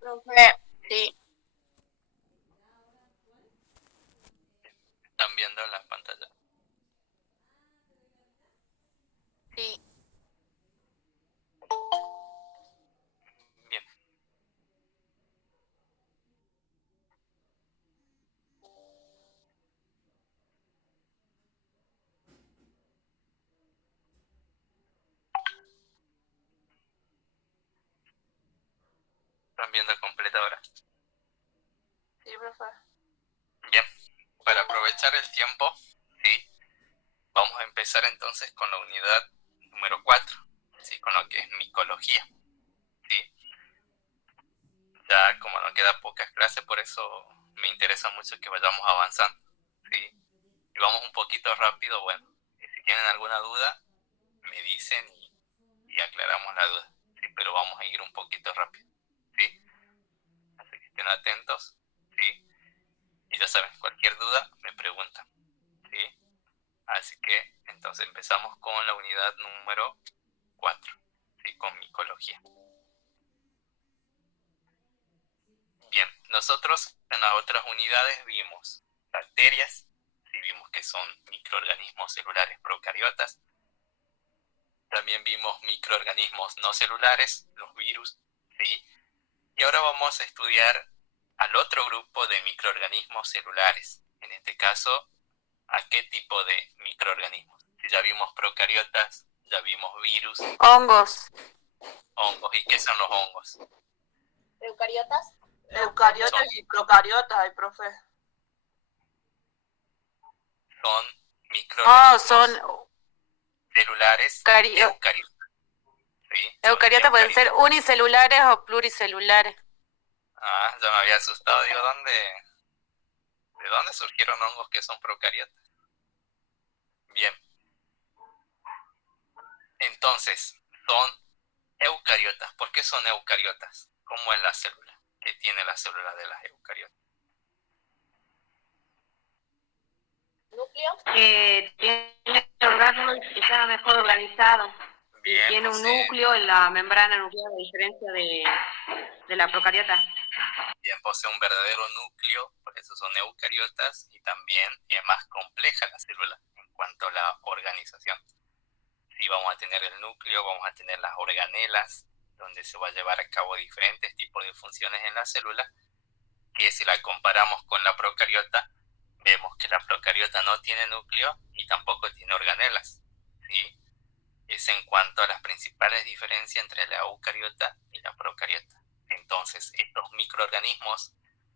profe, sí, ¿Están viendo la pantalla? sí. Bien, están viendo completa ahora. Sí, profe. Bien, para aprovechar el tiempo, ¿sí? Vamos a empezar entonces con la unidad número 4, ¿sí? Con lo que es micología, ¿sí? Ya como nos queda pocas clases, por eso me interesa mucho que vayamos avanzando, ¿sí? Y vamos un poquito rápido, bueno, si tienen alguna duda, me dicen y aclaramos la duda, ¿sí? Pero vamos a ir un poquito rápido, ¿sí? Así que estén atentos, ¿sí? Y ya saben, cualquier duda me preguntan, ¿sí? Así que entonces empezamos con la unidad número 4, ¿sí? Con micología. Bien, nosotros en las otras unidades vimos bacterias, ¿sí? Vimos que son microorganismos celulares procariotas. También vimos microorganismos no celulares, los virus, ¿sí? Y ahora vamos a estudiar al otro grupo de microorganismos celulares. En este caso, ¿a qué tipo de microorganismos? Si ya vimos procariotas, ya vimos virus, Hongos. hongos. ¿Y qué son los hongos? ¿Eucariotas? Son, Eucariotas y procariotas, ay, profe. son Oh, son microorganismos celulares eucariotas. eucariotas, ¿sí? Son Eucariotas pueden ser eucariotas. unicelulares o pluricelulares. Ah, ya me había asustado. Digo, ¿de dónde surgieron hongos que son procariotas? Bien, entonces, son eucariotas. ¿Por qué son eucariotas? ¿Cómo es la célula? ¿Qué tiene la célula de las eucariotas? ¿Núcleo? Tiene órganos que está mejor organizado y Bien, tiene un posee, núcleo en la membrana nuclear, a diferencia de la procariota. bien, posee un verdadero núcleo, por eso son eucariotas, y también es más compleja la célula en cuanto a la organización. Sí, vamos a tener el núcleo, vamos a tener las organelas, donde se va a llevar a cabo diferentes tipos de funciones en la célula, que si la comparamos con la procariota, vemos que la procariota no tiene núcleo y tampoco tiene organelas, ¿sí? Es en cuanto a las principales diferencias entre la eucariota y la procariota. Entonces, estos microorganismos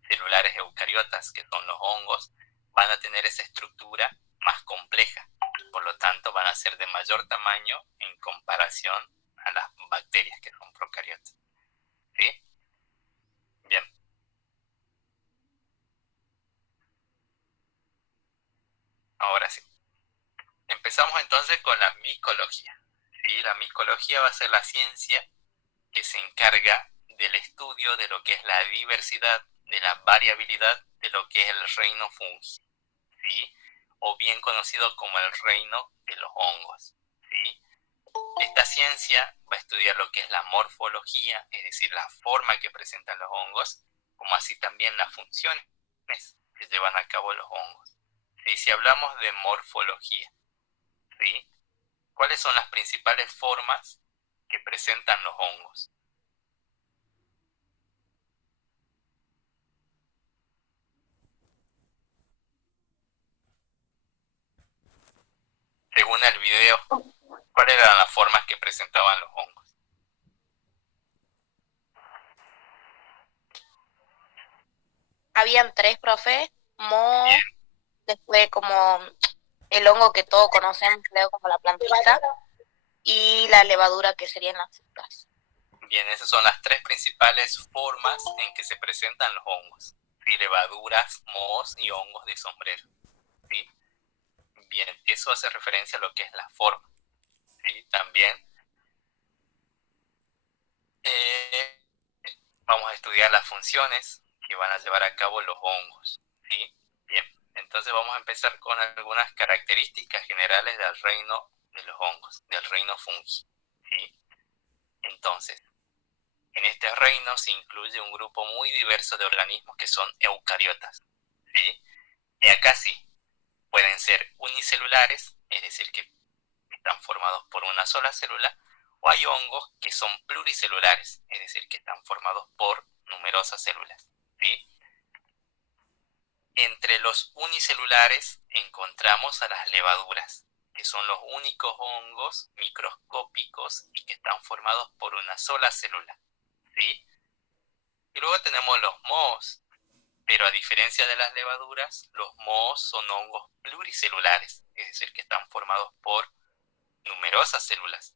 celulares eucariotas, que son los hongos, van a tener esa estructura más compleja. Por lo tanto, van a ser de mayor tamaño en comparación a las bacterias, que son procariotas. ¿Sí? Bien. Ahora sí. Empezamos entonces con la micología. ¿Sí? La micología va a ser la ciencia que se encarga del estudio de lo que es la diversidad, de la variabilidad de lo que es el reino fungi, ¿sí? O bien conocido como el reino de los hongos, ¿sí? Esta ciencia va a estudiar lo que es la morfología, es decir, la forma que presentan los hongos, como así también las funciones que llevan a cabo los hongos. ¿Sí? Si hablamos de morfología, ¿sí? ¿Cuáles son las principales formas que presentan los hongos? Según el video, ¿cuáles eran las formas que presentaban los hongos? Habían tres, profe. Bien, Mo, después como el hongo que todos conocemos, creo, como la plantita, y la levadura que serían las frutas. bien, esas son las tres principales formas en que se presentan los hongos. ¿Sí? Levaduras, mohos y hongos de sombrero. ¿Sí? Bien, eso hace referencia a lo que es la forma. ¿Sí? También eh, vamos a estudiar las funciones que van a llevar a cabo los hongos. ¿Sí? Bien, entonces vamos a empezar con algunas características generales del reino de los hongos, del reino fungi. ¿Sí? Entonces, En este reino se incluye un grupo muy diverso de organismos que son eucariotas, ¿sí? Y acá sí, pueden ser unicelulares, es decir, que están formados por una sola célula, o hay hongos que son pluricelulares, es decir, que están formados por numerosas células, ¿sí? Entre los unicelulares encontramos a las levaduras, que son los únicos hongos microscópicos y que están formados por una sola célula, ¿sí? Y luego tenemos los mohos, pero a diferencia de las levaduras, los mohos son hongos pluricelulares, es decir, que están formados por numerosas células,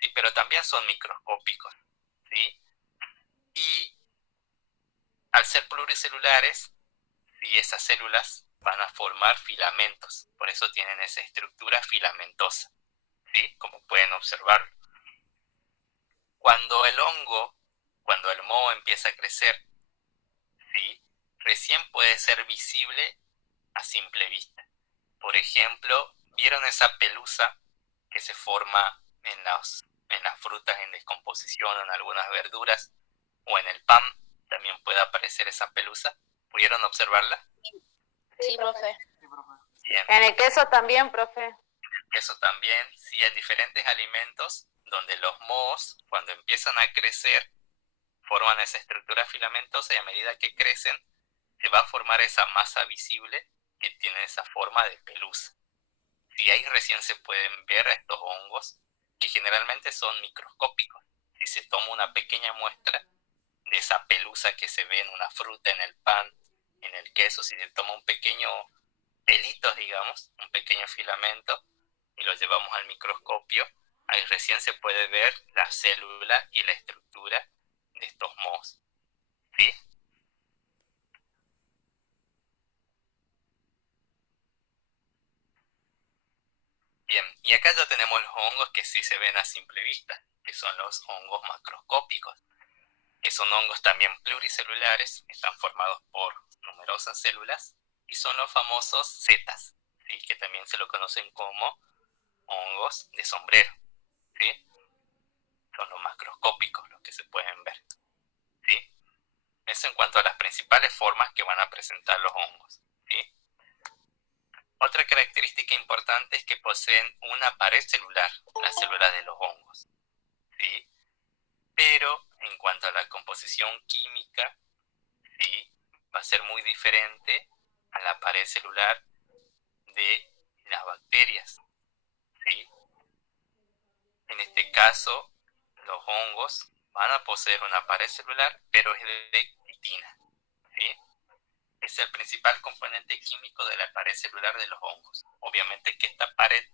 ¿sí? Pero también son microscópicos, ¿sí? Y al ser pluricelulares, ¿sí? Esas células van a formar filamentos, por eso tienen esa estructura filamentosa, ¿sí? Como pueden observar. Cuando el moho empieza a crecer, ¿sí? Recién puede ser visible a simple vista. Por ejemplo, ¿vieron esa pelusa que se forma en las frutas en descomposición, en algunas verduras o en el pan? También puede aparecer esa pelusa. ¿Pudieron observarla? Sí, profe. Bien. En el queso también, profe. Eso también, sí, en diferentes alimentos donde los mohos, cuando empiezan a crecer, forman esa estructura filamentosa y a medida que crecen, se va a formar esa masa visible que tiene esa forma de pelusa. Y ahí recién se pueden ver estos hongos, que generalmente son microscópicos. Si se toma una pequeña muestra de esa pelusa que se ve en una fruta, en el pan, en el queso, si se toma un pequeño pelitos, digamos, un pequeño filamento, y lo llevamos al microscopio, ahí recién se puede ver la célula y la estructura de estos mohos, ¿sí? Bien, y acá ya tenemos los hongos que sí se ven a simple vista, que son los hongos macroscópicos, que son hongos también pluricelulares, están formados por numerosas células, y son los famosos setas, ¿sí? Que también se lo conocen como hongos de sombrero, ¿sí? Son los macroscópicos los que se pueden ver, ¿sí? Eso en cuanto a las principales formas que van a presentar los hongos, ¿sí? Otra característica importante es que poseen una pared celular, las células de los hongos, ¿sí? Pero en cuanto a la composición química, ¿sí? Va a ser muy diferente a la pared celular de las bacterias, ¿sí? En este caso, los hongos van a poseer una pared celular, pero es de quitina, ¿sí? Es el principal componente químico de la pared celular de los hongos. Obviamente que esta pared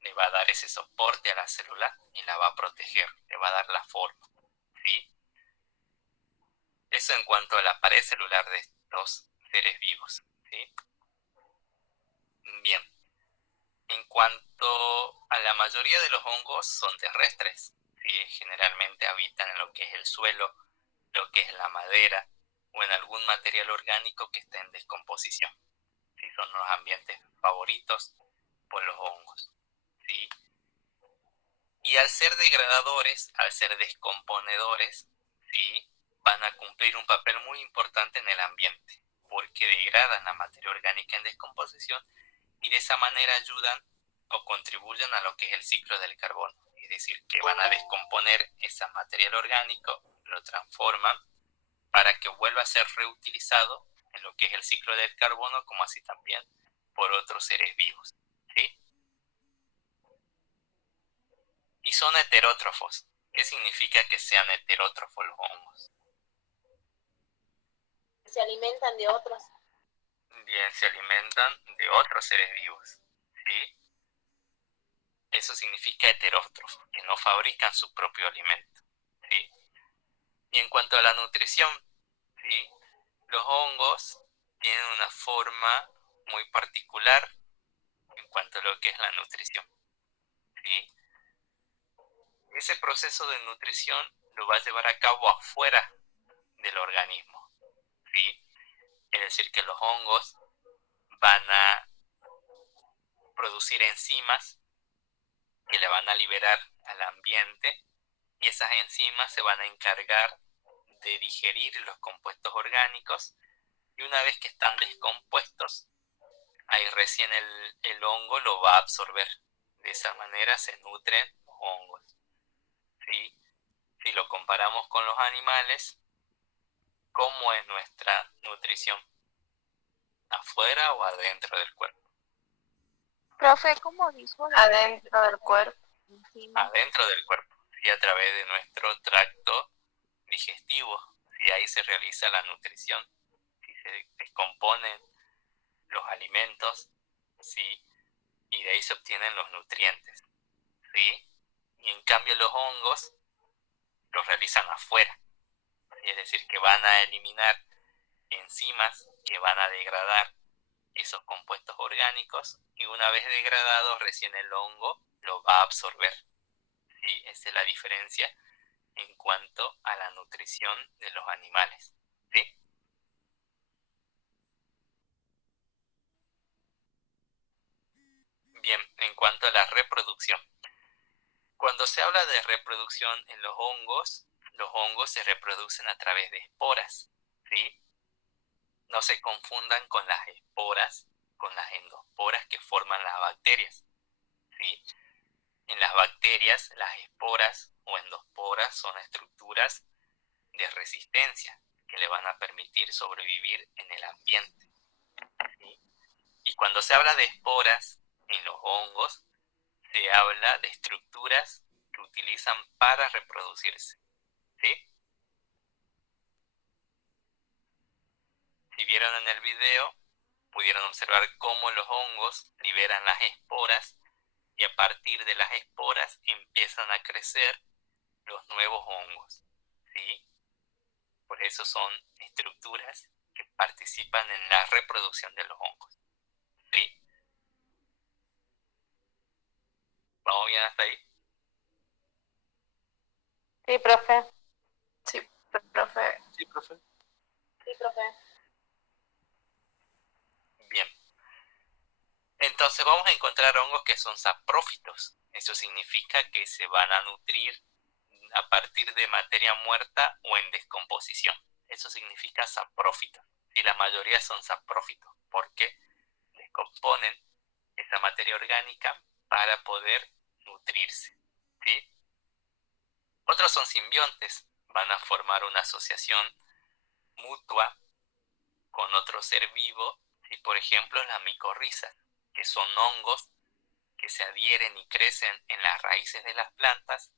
le va a dar ese soporte a la célula y la va a proteger, le va a dar la forma, ¿sí? Eso en cuanto a la pared celular de estos seres vivos, ¿sí? Bien, en cuanto a la mayoría de los hongos son terrestres, ¿sí? Generalmente habitan en lo que es el suelo, lo que es la madera o en algún material orgánico que esté en descomposición. ¿Sí? Son los ambientes favoritos por los hongos, ¿sí? Y al ser degradadores, al ser descomponedores, ¿sí? Van a cumplir un papel muy importante en el ambiente, porque degradan la materia orgánica en descomposición y de esa manera ayudan o contribuyen a lo que es el ciclo del carbono. Es decir, que van a descomponer ese material orgánico, lo transforman para que vuelva a ser reutilizado en lo que es el ciclo del carbono, como así también por otros seres vivos, ¿sí? Y son heterótrofos. ¿Qué significa que sean heterótrofos los hongos? Se alimentan de otros. Bien, se alimentan de otros seres vivos, ¿sí? Eso significa heterótrofo, que no fabrican su propio alimento, ¿sí? Y en cuanto a la nutrición, ¿sí? Los hongos tienen una forma muy particular en cuanto a lo que es la nutrición, ¿sí? Ese proceso de nutrición lo va a llevar a cabo afuera del organismo, ¿sí? Es decir, que los hongos van a producir enzimas que le van a liberar al ambiente y esas enzimas se van a encargar de digerir los compuestos orgánicos, y una vez que están descompuestos, ahí recién el hongo lo va a absorber. De esa manera se nutren los hongos, ¿sí? Si lo comparamos con los animales, ¿cómo es nuestra nutrición? ¿Afuera o adentro del cuerpo? Profe, ¿cómo dijo? Adentro del cuerpo. Adentro del cuerpo, y a través de nuestro tracto digestivo, si ahí se realiza la nutrición, si se descomponen los alimentos, ¿sí? Y de ahí se obtienen los nutrientes, ¿sí? Y en cambio los hongos los realizan afuera, es decir, que van a eliminar enzimas que van a degradar esos compuestos orgánicos, y una vez degradados recién el hongo lo va a absorber, ¿sí? Esa es la diferencia en cuanto a la nutrición de los animales, ¿sí? Bien, en cuanto a la reproducción. Cuando se habla de reproducción en los hongos se reproducen a través de esporas, ¿sí? No se confundan con las esporas, con las endosporas que forman las bacterias, ¿sí? En las bacterias, las esporas o endosporas son estructuras de resistencia que le van a permitir sobrevivir en el ambiente, ¿sí? Y cuando se habla de esporas en los hongos, se habla de estructuras que utilizan para reproducirse, ¿sí? Si vieron en el video, pudieron observar cómo los hongos liberan las esporas, y a partir de las esporas empiezan a crecer los nuevos hongos, ¿sí? Por eso son estructuras que participan en la reproducción de los hongos, ¿sí? ¿Vamos bien hasta ahí? Sí, profe. Sí, profe. Sí, profe. Sí, profe. Bien. Entonces vamos a encontrar hongos que son saprófitos. Eso significa que se van a nutrir a partir de materia muerta o en descomposición. Eso significa saprófito. Y la mayoría son saprófitos porque descomponen esa materia orgánica para poder nutrirse, ¿sí? Otros son simbiontes. Van a formar una asociación mutua con otro ser vivo, y por ejemplo las micorrizas, que son hongos que se adhieren y crecen en las raíces de las plantas,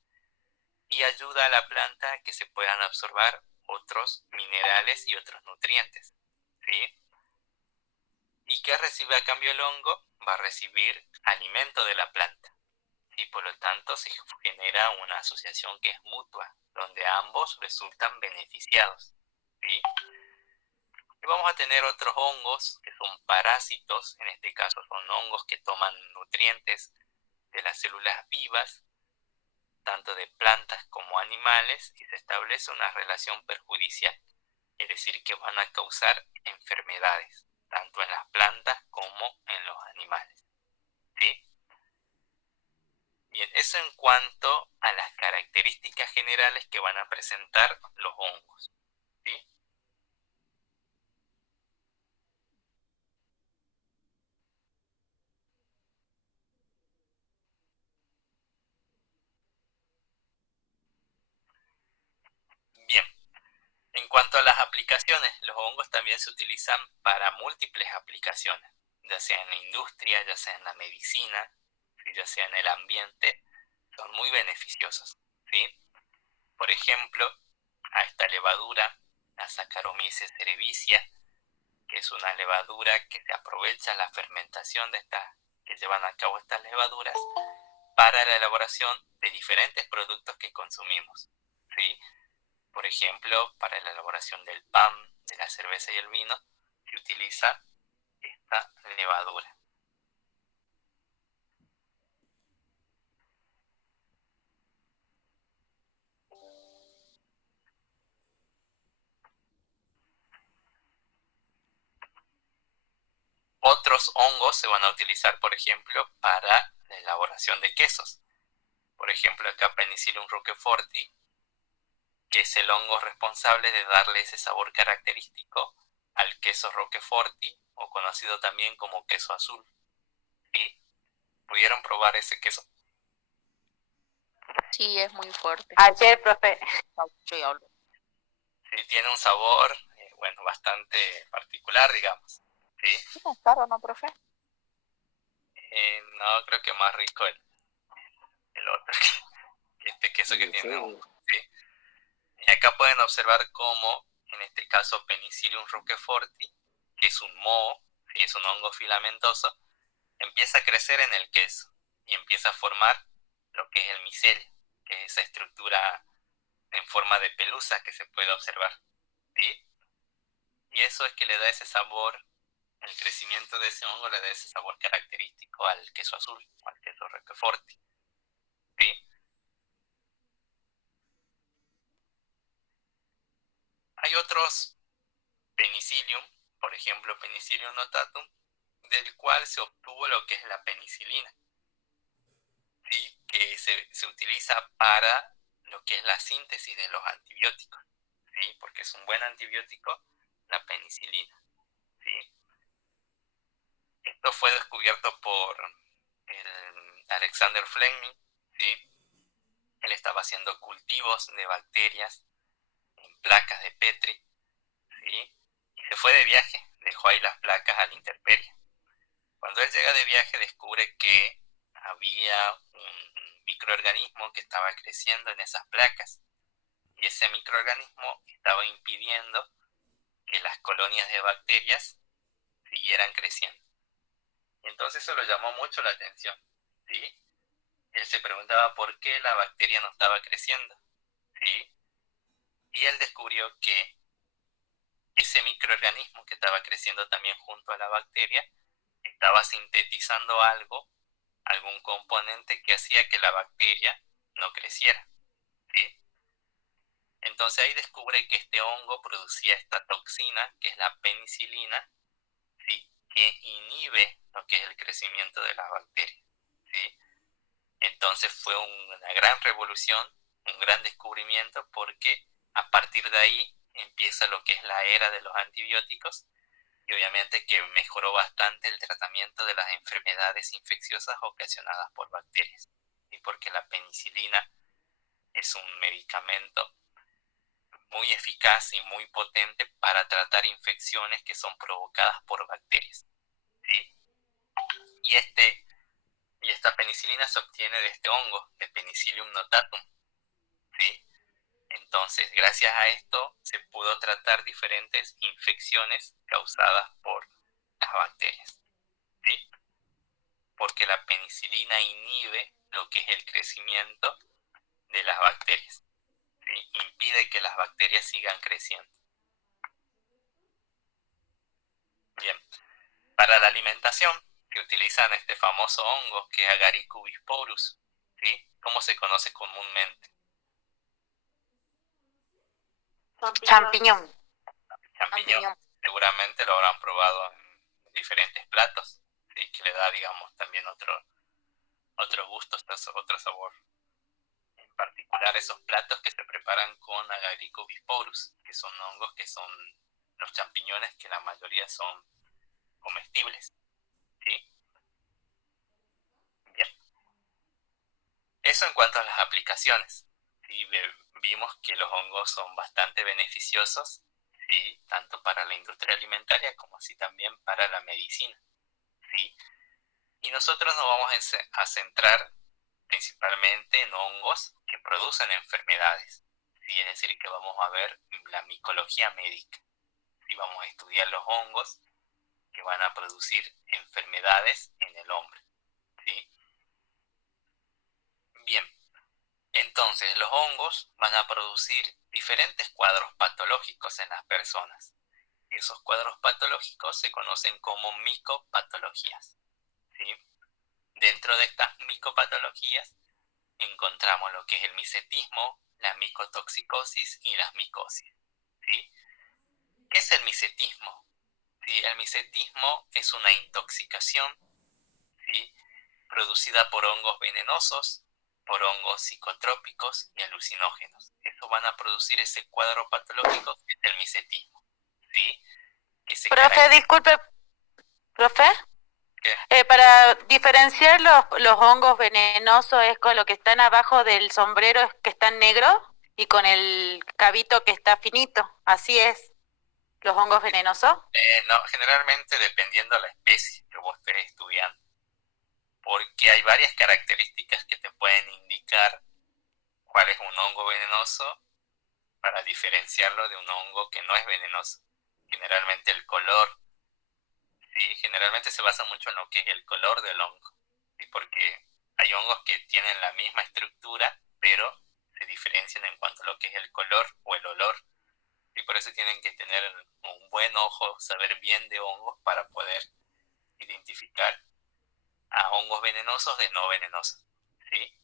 y ayuda a la planta a que se puedan absorber otros minerales y otros nutrientes, ¿sí? ¿Y qué recibe a cambio el hongo? Va a recibir alimento de la planta, y por lo tanto se genera una asociación que es mutua, donde ambos resultan beneficiados, ¿sí? Y vamos a tener otros hongos que son parásitos. En este caso son hongos que toman nutrientes de las células vivas, tanto de plantas como animales, y se establece una relación perjudicial, es decir, que van a causar enfermedades, tanto en las plantas como en los animales, ¿sí? Bien, eso en cuanto a las características generales que van a presentar los hongos, ¿sí? Bien, en cuanto a las aplicaciones, los hongos también se utilizan para múltiples aplicaciones, ya sea en la industria, ya sea en la medicina, ya sea en el ambiente, son muy beneficiosos, ¿sí? Por ejemplo, a esta levadura, la Saccharomyces cerevisiae, que es una levadura que se aprovecha la fermentación de estas, que llevan a cabo estas levaduras para la elaboración de diferentes productos que consumimos, ¿sí? Por ejemplo, para la elaboración del pan, de la cerveza y el vino, se utiliza esta levadura. Otros hongos se van a utilizar, por ejemplo, para la elaboración de quesos. Por ejemplo, acá Penicillium roqueforti que es el hongo responsable de darle ese sabor característico al queso Roqueforti, o conocido también como queso azul. ¿Sí? ¿Pudieron probar ese queso? Sí, es muy fuerte. Ayer, profe. Yo ya hablo. Sí, tiene un sabor, bueno, bastante particular, digamos. ¿Sí? ¿Sí es caro, no, profe? No, creo que más rico el otro, que este queso que tiene hongo. ¿Sí? Y acá pueden observar cómo, en este caso, Penicillium roqueforti, que es un moho, ¿sí? Es un hongo filamentoso, empieza a crecer en el queso y empieza a formar lo que es el micelio, que es esa estructura en forma de pelusa que se puede observar. ¿Sí? Y eso es que le da ese sabor, el crecimiento de ese hongo le da ese sabor característico al queso azul, al queso roqueforti. ¿Sí? Hay otros Penicillium, por ejemplo Penicillium notatum, del cual se obtuvo lo que es la penicilina, ¿sí? Que se utiliza para lo que es la síntesis de los antibióticos, ¿sí? Porque es un buen antibiótico la penicilina. ¿Sí? Esto fue descubierto por el Alexander Fleming. ¿Sí? Él estaba haciendo cultivos de bacterias en placas de Petri, ¿sí? Y se fue de viaje, dejó ahí las placas a la intemperie. Cuando él llega de viaje descubre que había un microorganismo que estaba creciendo en esas placas, y ese microorganismo estaba impidiendo que las colonias de bacterias siguieran creciendo. Y entonces eso lo llamó mucho la atención, ¿sí? Él se preguntaba por qué la bacteria no estaba creciendo, ¿sí? Y él descubrió que ese microorganismo que estaba creciendo también junto a la bacteria estaba sintetizando algún componente que hacía que la bacteria no creciera. ¿Sí? Entonces ahí descubre que este hongo producía esta toxina, que es la penicilina, ¿sí? Que inhibe lo que es el crecimiento de las bacterias. ¿Sí? Entonces fue una gran revolución, un gran descubrimiento, porque a partir de ahí empieza lo que es la era de los antibióticos, y obviamente que mejoró bastante el tratamiento de las enfermedades infecciosas ocasionadas por bacterias. Y porque la penicilina es un medicamento muy eficaz y muy potente para tratar infecciones que son provocadas por bacterias. ¿Sí? Y, y esta penicilina se obtiene de este hongo, de Penicillium notatum. ¿Sí? Entonces, gracias a esto se pudo tratar diferentes infecciones causadas por las bacterias. ¿Sí? Porque la penicilina inhibe lo que es el crecimiento de las bacterias. ¿Sí? Impide que las bacterias sigan creciendo. Bien, para la alimentación se utilizan este famoso hongo que es Agaricus bisporus. ¿Sí? ¿Cómo se conoce comúnmente? Champiñón. Champiñón. Seguramente lo habrán probado en diferentes platos, ¿sí? Que le da, digamos, también otro gusto, otro sabor. En particular esos platos que se preparan con Agaricus bisporus, que son hongos que son los champiñones, que la mayoría son comestibles. ¿Sí? Bien. Eso en cuanto a las aplicaciones. ¿Sí? Vimos que los hongos son bastante beneficiosos, ¿sí? Tanto para la industria alimentaria como así también para la medicina. ¿Sí? Y nosotros nos vamos a centrar principalmente en hongos que producen enfermedades. ¿Sí? Es decir, que vamos a ver la micología médica. ¿Sí? Vamos a estudiar los hongos que van a producir enfermedades en el hombre. ¿Sí? Bien, entonces los hongos van a producir diferentes cuadros patológicos en las personas. Esos cuadros patológicos se conocen como micopatologías. ¿Sí? Dentro de estas micopatologías encontramos lo que es el micetismo, la micotoxicosis y las micosis. ¿Sí? ¿Qué es el micetismo? ¿Sí? El micetismo es una intoxicación, ¿sí? Producida por hongos venenosos por hongos psicotrópicos y alucinógenos. Eso van a producir ese cuadro patológico que es el misetismo, ¿sí? Profe, disculpe, profe. ¿Qué? Para diferenciar los hongos venenosos es con lo que están abajo del sombrero que están negros y con el cabito que está finito. Así es, los hongos venenosos. No, generalmente dependiendo de la especie que vos estés estudiando, porque hay varias características que te pueden indicar cuál es un hongo venenoso para diferenciarlo de un hongo que no es venenoso. Generalmente el color, sí, generalmente se basa mucho en lo que es el color del hongo, ¿sí? Porque hay hongos que tienen la misma estructura, pero se diferencian en cuanto a lo que es el color o el olor. Y por eso tienen que tener un buen ojo, saber bien de hongos para poder identificar a hongos venenosos de no venenosos, ¿sí?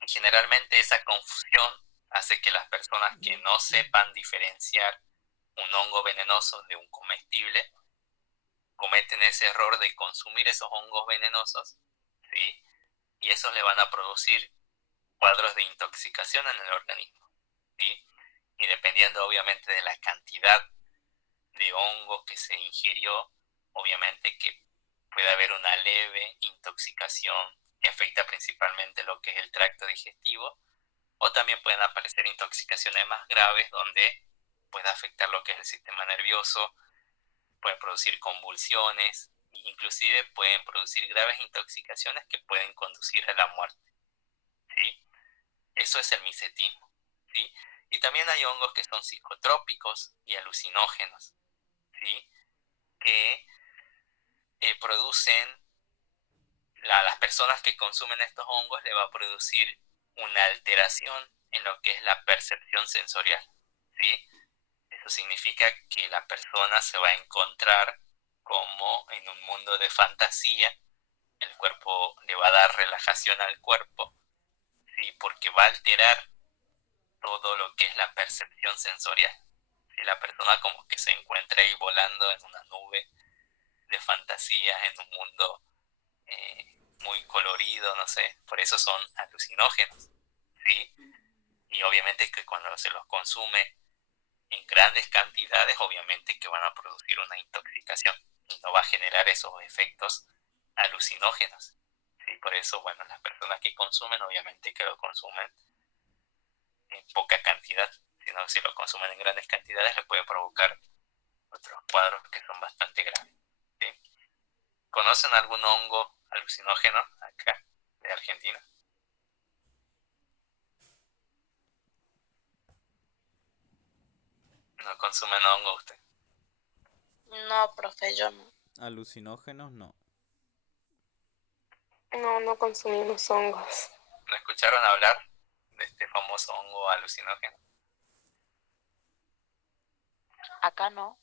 Y generalmente esa confusión hace que las personas que no sepan diferenciar un hongo venenoso de un comestible cometen ese error de consumir esos hongos venenosos, ¿sí? Y esos le van a producir cuadros de intoxicación en el organismo, ¿sí? Y dependiendo obviamente de la cantidad de hongo que se ingirió, obviamente que puede haber una leve intoxicación que afecta principalmente lo que es el tracto digestivo, o también pueden aparecer intoxicaciones más graves donde puede afectar lo que es el sistema nervioso, puede producir convulsiones, inclusive pueden producir graves intoxicaciones que pueden conducir a la muerte, ¿sí? Eso es el misetismo, ¿sí? Y también hay hongos que son psicotrópicos y alucinógenos, ¿sí? Que producen, las personas que consumen estos hongos le va a producir una alteración en lo que es la percepción sensorial, ¿sí? Eso significa que la persona se va a encontrar como en un mundo de fantasía, el cuerpo le va a dar relajación al cuerpo, ¿sí? Porque va a alterar todo lo que es la percepción sensorial. ¿Sí? La persona como que se encuentra ahí volando en una nube de fantasías, en un mundo muy colorido, no sé, por eso son alucinógenos, ¿sí? Y obviamente que cuando se los consume en grandes cantidades, obviamente que van a producir una intoxicación y no va a generar esos efectos alucinógenos, ¿sí? Por eso, bueno, las personas que consumen, obviamente que lo consumen en poca cantidad, sino si lo consumen en grandes cantidades les puede provocar otros cuadros que son bastante graves, ¿sí? ¿Conocen algún hongo alucinógeno acá de Argentina? ¿No consumen hongo usted? No, profe, yo no. Alucinógenos no. No, no consumimos hongos. ¿No escucharon hablar de este famoso hongo alucinógeno? Acá no.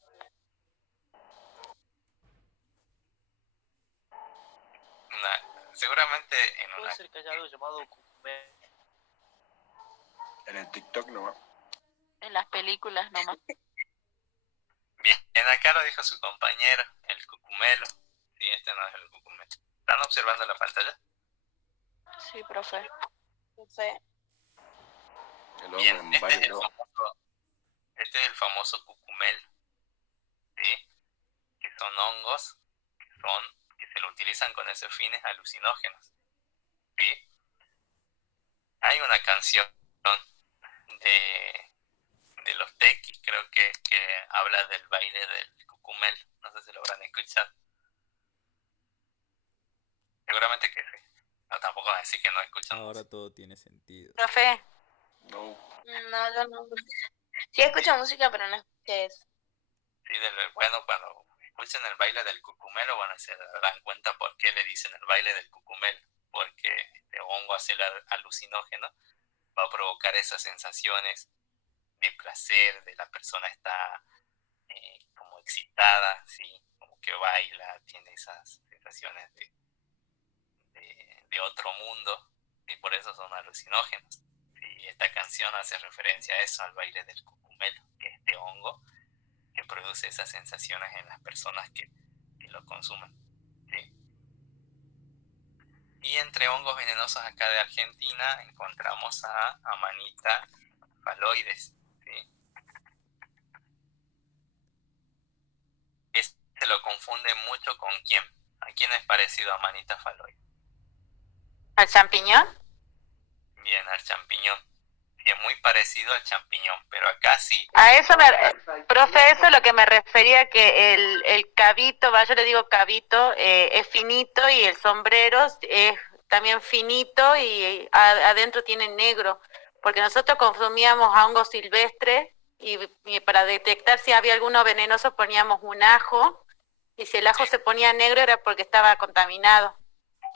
Seguramente en una... Puede ser que haya algo llamado cucumel. En el TikTok nomás. En las películas nomás. Bien, acá lo dijo su compañero, el cucumelo. Sí, este no es el cucumelo. ¿Están observando la pantalla? Sí, profe. Profe. El hongo Bien, en este es varios el famoso cucumelo, ¿sí? Que son hongos que se lo utilizan con esos fines alucinógenos, ¿sí? Hay una canción de los Tequis, creo que habla del baile del cucumel, no sé si lo habrán escuchado. Seguramente que sí. No, tampoco van a decir que no escuchan Ahora música. todo tiene sentido. Profe. No. No, yo no. Sí escucho música, pero no escuché eso. Sí, bueno, cuando escuchen el baile del cucumelo, bueno, se darán cuenta por qué le dicen el baile del cucumelo, porque este hongo alucinógeno va a provocar esas sensaciones de placer, de la persona está como excitada, ¿sí? Como que baila, tiene esas sensaciones de otro mundo, y por eso son alucinógenos. Y esta canción hace referencia a eso, al baile del cucumelo, que es este hongo que produce esas sensaciones en las personas que lo consumen, ¿sí? Y entre hongos venenosos acá de Argentina encontramos a Amanita phalloides, ¿sí? Se lo confunde mucho con quién. ¿A quién es parecido a Amanita phalloides? ¿Al champiñón? Bien, al champiñón. Sí, es muy parecido al champiñón, pero acá sí. A eso profe, eso es lo que me refería, que el cabito, yo le digo cabito, es finito y el sombrero es también finito y adentro tiene negro, porque nosotros consumíamos hongos silvestres y para detectar si había alguno venenoso poníamos un ajo y si el ajo se ponía negro era porque estaba contaminado,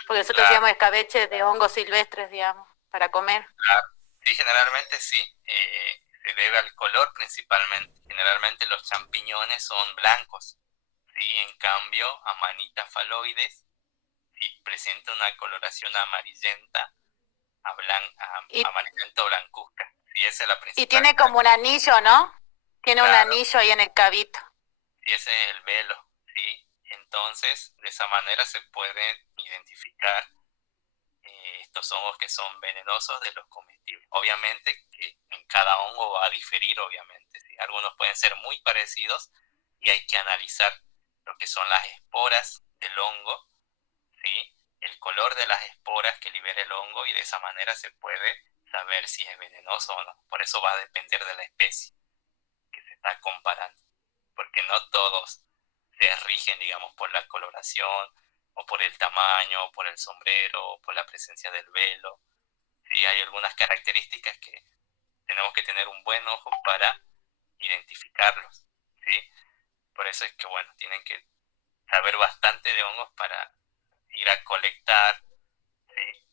porque nosotros hacíamos escabeche de hongos silvestres, digamos, para comer. Claro. Sí, generalmente sí. Se debe al color principalmente. Generalmente los champiñones son blancos. ¿Sí? En cambio, Amanita phalloides sí presenta una coloración amarillenta amarillento blancuzca. Sí, esa es la principal. Y tiene como un anillo, ¿no? Tiene un anillo ahí en el cabito. Sí, ese es el velo, ¿sí? Entonces, de esa manera se pueden identificar estos hongos que son venenosos de los comestibles. Obviamente que en cada hongo va a diferir, obviamente, ¿sí? Algunos pueden ser muy parecidos y hay que analizar lo que son las esporas del hongo, ¿sí? El color de las esporas que libera el hongo y de esa manera se puede saber si es venenoso o no. Por eso va a depender de la especie que se está comparando, porque no todos se rigen, digamos, por la coloración o por el tamaño o por el sombrero o por la presencia del velo. Sí, hay algunas características que tenemos que tener un buen ojo para identificarlos, ¿sí? Por eso es que, bueno, tienen que saber bastante de hongos para ir a colectar, ¿sí?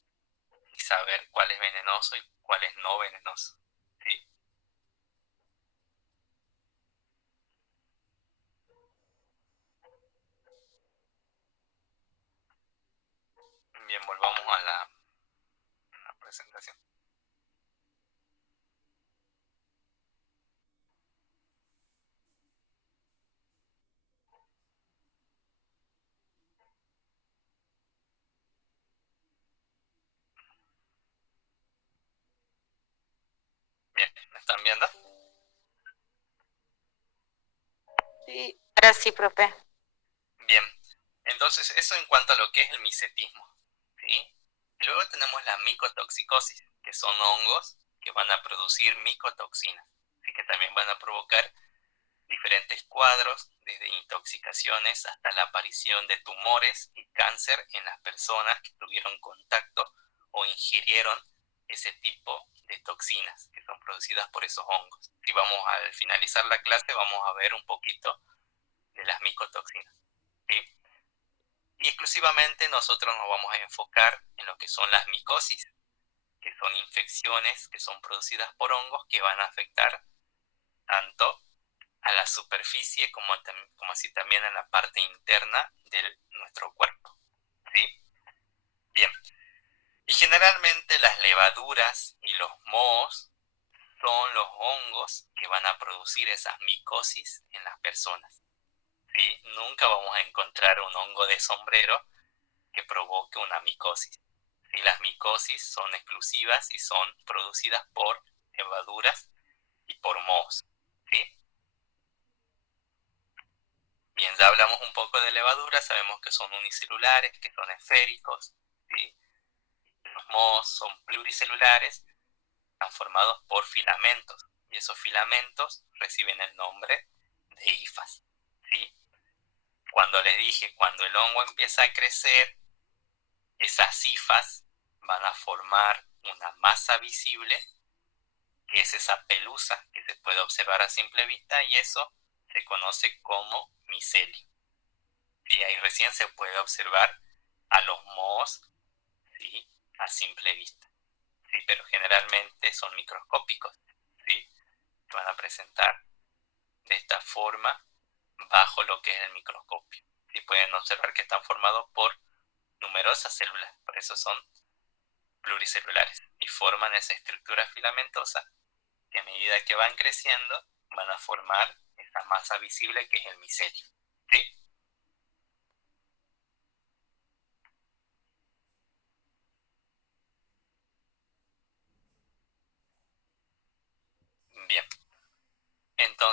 Y saber cuál es venenoso y cuál es no venenoso, ¿sí? Bien, volvamos a la presentación. Bien, ¿me están viendo? Sí, ahora sí, profe. Bien, entonces eso en cuanto a lo que es el micetismo, ¿sí? Y luego tenemos la micotoxicosis, que son hongos que van a producir micotoxinas, así que también van a provocar diferentes cuadros, desde intoxicaciones hasta la aparición de tumores y cáncer en las personas que tuvieron contacto o ingirieron ese tipo de toxinas que son producidas por esos hongos. Si vamos a finalizar la clase, vamos a ver un poquito de las micotoxinas, ¿sí? Y exclusivamente nosotros nos vamos a enfocar en lo que son las micosis, que son infecciones que son producidas por hongos que van a afectar tanto a la superficie como así también en la parte interna de nuestro cuerpo, ¿sí? Bien, y generalmente las levaduras y los mohos son los hongos que van a producir esas micosis en las personas, ¿sí? Nunca vamos a encontrar un hongo de sombrero que provoque una micosis, ¿sí? Las micosis son exclusivas y son producidas por levaduras y por mohos, ¿sí? Bien, ya hablamos un poco de levaduras, sabemos que son unicelulares, que son esféricos, ¿sí? Los mohos son pluricelulares, están formados por filamentos, y esos filamentos reciben el nombre de hifas, ¿sí? Cuando les dije, cuando el hongo empieza a crecer, esas hifas van a formar una masa visible, que es esa pelusa que se puede observar a simple vista, y eso se conoce como micelio. Y ahí recién se puede observar a los mohos, ¿sí? A simple vista, ¿sí? Pero generalmente son microscópicos, ¿sí? Se van a presentar de esta forma bajo lo que es el microscopio, ¿sí? Pueden observar que están formados por numerosas células, por eso son pluricelulares y forman esa estructura filamentosa que a medida que van creciendo van a formar esa masa visible que es el micelio, ¿sí?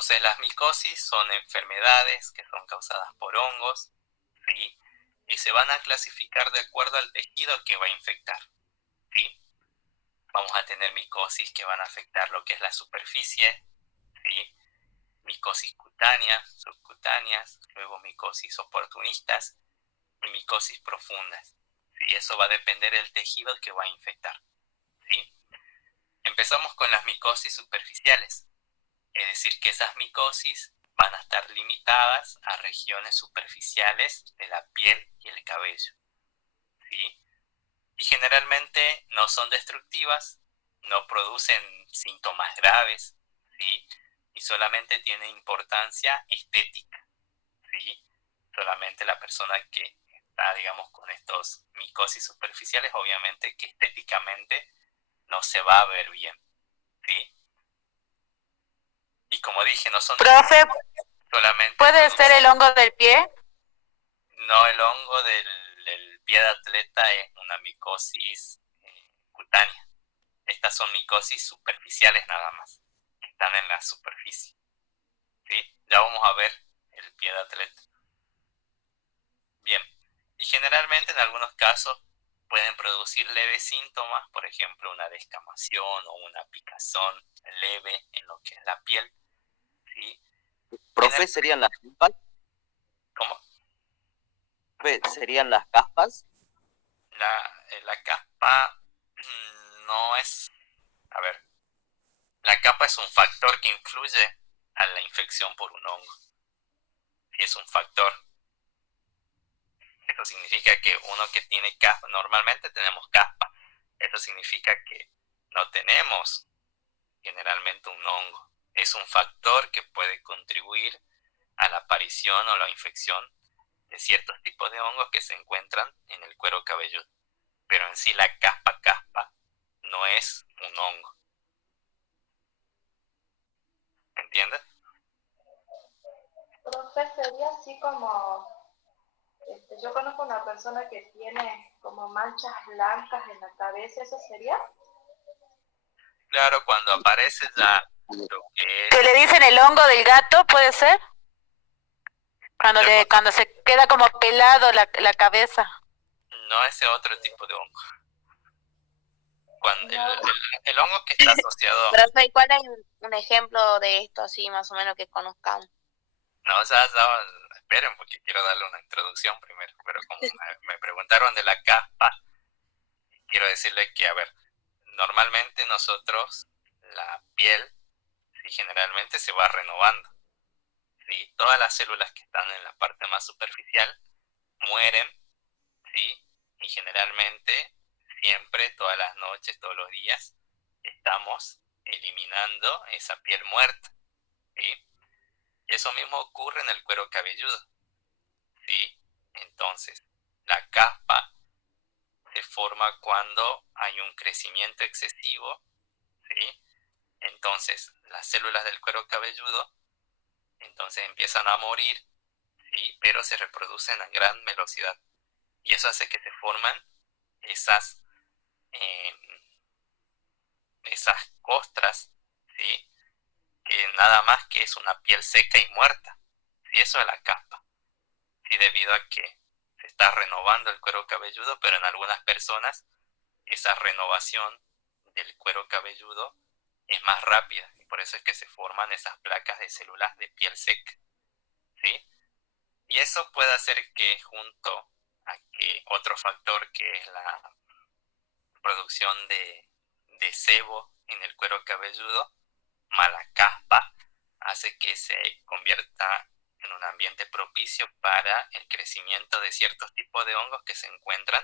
Entonces las micosis son enfermedades que son causadas por hongos, ¿sí? Y se van a clasificar de acuerdo al tejido que va a infectar, ¿sí? Vamos a tener micosis que van a afectar lo que es la superficie, ¿sí? Micosis cutáneas, subcutáneas, luego micosis oportunistas y micosis profundas, ¿sí? Eso va a depender del tejido que va a infectar, ¿sí? Empezamos con las micosis superficiales, es decir, que esas micosis van a estar limitadas a regiones superficiales de la piel y el cabello, ¿sí? Y generalmente no son destructivas, no producen síntomas graves, ¿sí? Y solamente tienen importancia estética, ¿sí? Solamente la persona que está, digamos, con estos micosis superficiales, obviamente que estéticamente no se va a ver bien, ¿sí? Y como dije, no son Profe, solamente ¿puede ser el hongo del pie? no, el hongo del pie de atleta es una micosis cutánea. Estas son micosis superficiales nada más, que están en la superficie, ¿sí? Ya vamos a ver el pie de atleta. Bien, y generalmente en algunos casos pueden producir leves síntomas, por ejemplo una descamación o una picazón leve en lo que es la piel, ¿sí? Profe, ¿serían las caspas? ¿Cómo? Profe, ¿serían las caspas? La capa no es... A ver, la capa es un factor que influye a la infección por un hongo. Si es un factor, eso significa que uno que tiene caspa, normalmente tenemos caspa, eso significa que no tenemos generalmente un hongo. Es un factor que puede contribuir a la aparición o la infección de ciertos tipos de hongos que se encuentran en el cuero cabelludo. Pero en sí la caspa no es un hongo. ¿Entiendes? Profe, sería así como, yo conozco una persona que tiene como manchas blancas en la cabeza, ¿eso sería? Claro, cuando aparece ya lo que es... ¿Que le dicen el hongo del gato, puede ser? Cuando se queda como pelado la cabeza. No, ese otro tipo de hongo. Cuando No. el hongo que está asociado... Profe, ¿cuál es un ejemplo de esto así más o menos que conozcamos? No, ya, esperen porque quiero darle una introducción primero, pero como me preguntaron de la caspa, quiero decirle que, a ver, normalmente nosotros, la piel, sí, generalmente se va renovando, ¿sí? Todas las células que están en la parte más superficial mueren, ¿sí? Y generalmente, siempre, todas las noches, todos los días, estamos eliminando esa piel muerta, ¿sí? Y eso mismo ocurre en el cuero cabelludo, ¿sí? Entonces, la caspa se forma cuando hay un crecimiento excesivo, ¿sí? Entonces, las células del cuero cabelludo entonces empiezan a morir, ¿sí? Pero se reproducen a gran velocidad. Y eso hace que se forman esas, eh, esas costras, ¿sí? Que nada más que es una piel seca y muerta. ¿Sí? Eso es la caspa. ¿Sí? Debido a que se está renovando el cuero cabelludo, pero en algunas personas esa renovación del cuero cabelludo es más rápida y por eso es que se forman esas placas de células de piel seca, ¿sí? Y eso puede hacer que junto a que otro factor que es la producción de sebo en el cuero cabelludo, mala caspa, hace que se convierta en un ambiente propicio para el crecimiento de ciertos tipos de hongos que se encuentran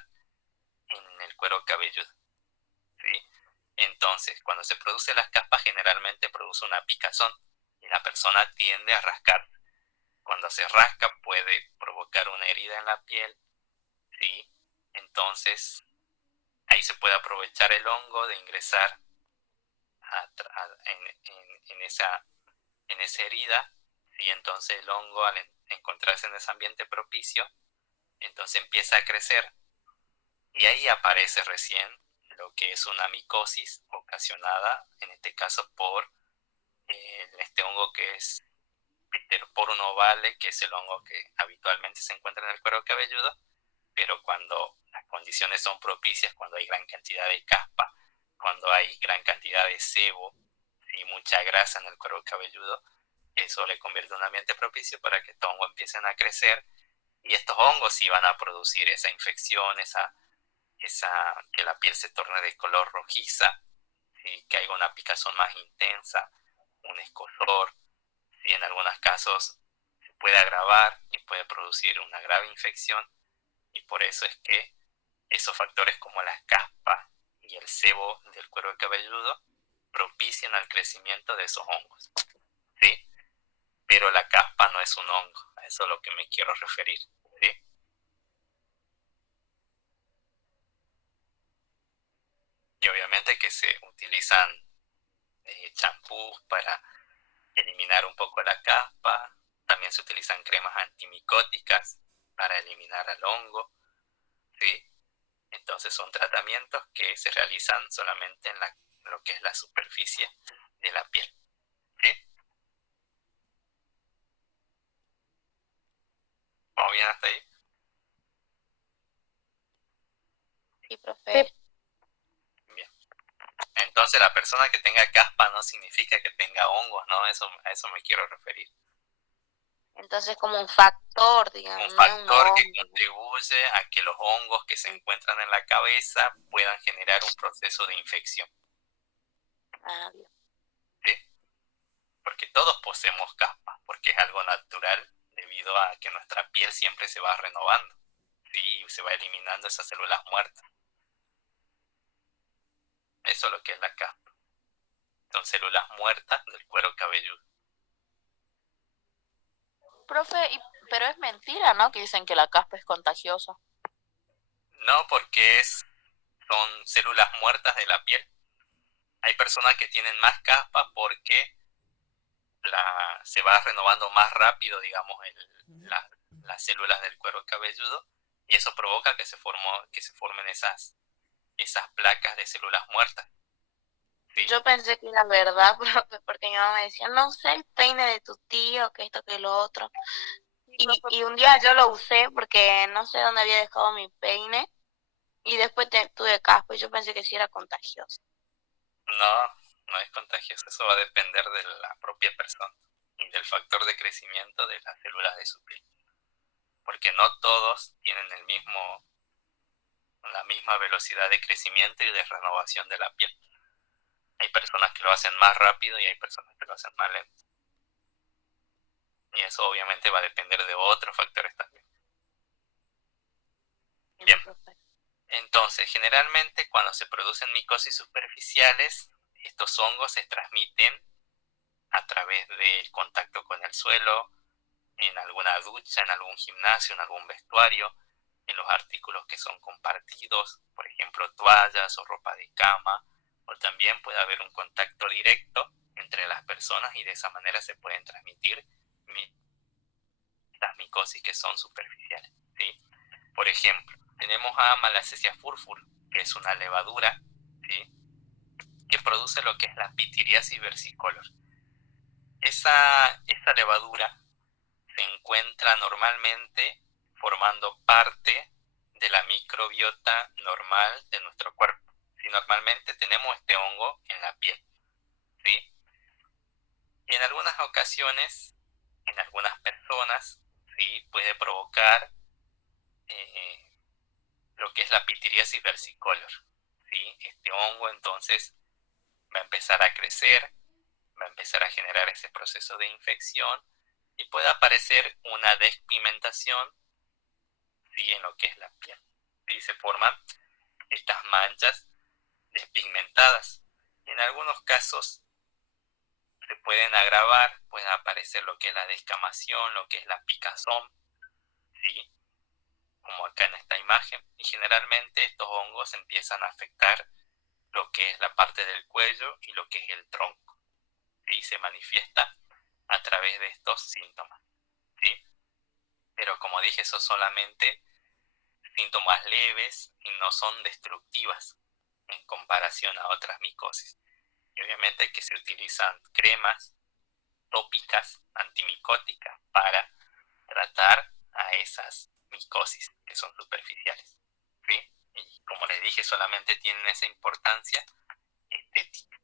en el cuero cabelludo, ¿sí? Entonces, cuando se produce las caspas, generalmente produce una picazón y la persona tiende a rascar. Cuando se rasca puede provocar una herida en la piel, ¿sí? Entonces, ahí se puede aprovechar el hongo de ingresar en esa herida, ¿sí? Entonces el hongo al encontrarse en ese ambiente propicio, entonces empieza a crecer y ahí aparece recién lo que es una micosis ocasionada, en este caso por este hongo que es Pterosporum ovale, que es el hongo que habitualmente se encuentra en el cuero cabelludo, pero cuando las condiciones son propicias, cuando hay gran cantidad de caspa, cuando hay gran cantidad de sebo y mucha grasa en el cuero cabelludo, eso le convierte en un ambiente propicio para que estos hongos empiecen a crecer, y estos hongos sí van a producir esa infección, que la piel se torne de color rojiza, ¿sí? Que haya una picazón más intensa, un escozor, ¿sí? En algunos casos se puede agravar y puede producir una grave infección, y por eso es que esos factores como las caspas y el sebo del cuero cabelludo propician el crecimiento de esos hongos, ¿sí? Pero la caspa no es un hongo, a eso es a lo que me quiero referir, ¿sí? Y obviamente que se utilizan champús para eliminar un poco la caspa, también se utilizan cremas antimicóticas para eliminar al hongo, ¿sí? Entonces son tratamientos que se realizan solamente en lo que es la superficie de la piel, ¿sí? ¿Vamos bien hasta ahí? Sí, profe. Bien. Entonces la persona que tenga caspa no significa que tenga hongos, ¿no? A eso me quiero referir. Entonces como un factor, digamos, Un no es un factor que hongo. contribuye a que los hongos que se encuentran en la cabeza puedan generar un proceso de infección, Ah, bien. ¿sí? Porque todos poseemos caspa, porque es algo natural debido a que nuestra piel siempre se va renovando, ¿sí? Y se va eliminando esas células muertas. Eso es lo que es la caspa. Son células muertas del cuero cabelludo. Profe, pero es mentira, ¿no? Que dicen que la caspa es contagiosa. No, porque son células muertas de la piel. Hay personas que tienen más caspa porque se va renovando más rápido, digamos, las células del cuero cabelludo, y eso provoca que se formen esas placas de células muertas. ¿Sí? Yo pensé que era verdad, profe, porque mi mamá me decía, no sé el peine de tu tío, que esto, que lo otro. Y un día yo lo usé porque no sé dónde había dejado mi peine y después tuve caspa y yo pensé que sí era contagioso. No es contagioso, eso va a depender de la propia persona y del factor de crecimiento de las células de su piel. Porque no todos tienen la misma velocidad de crecimiento y de renovación de la piel. Hay personas que lo hacen más rápido y hay personas que lo hacen más lento. Y eso obviamente va a depender de otros factores también. Bien. Entonces, generalmente cuando se producen micosis superficiales, estos hongos se transmiten a través del contacto con el suelo, en alguna ducha, en algún gimnasio, en algún vestuario, en los artículos que son compartidos, por ejemplo, toallas o ropa de cama, o también puede haber un contacto directo entre las personas y de esa manera se pueden transmitir las micosis que son superficiales, ¿sí? Por ejemplo, tenemos a Malassezia furfur, que es una levadura, ¿sí? Que produce lo que es la pitiriasis versicolor. Esa levadura se encuentra normalmente formando parte de la microbiota normal de nuestro cuerpo. ¿Sí? Normalmente tenemos este hongo en la piel, ¿sí? Y en algunas ocasiones, en algunas personas, ¿sí? Puede provocar lo que es la pitiriasis versicolor, ¿sí? Este hongo entonces va a empezar a crecer, va a empezar a generar ese proceso de infección y puede aparecer una despigmentación, ¿sí? En lo que es la piel, ¿sí? Se forman estas manchas despigmentadas. En algunos casos se pueden agravar, pueden aparecer lo que es la descamación, lo que es la picazón, ¿sí? Como acá en esta imagen, y generalmente estos hongos empiezan a afectar lo que es la parte del cuello y lo que es el tronco, y se manifiesta a través de estos síntomas, ¿sí? Pero como dije, son solamente síntomas leves y no son destructivas en comparación a otras micosis. Y obviamente que se utilizan cremas tópicas antimicóticas para tratar a esas micosis que son superficiales, ¿sí? Y como les dije, solamente tienen esa importancia estética.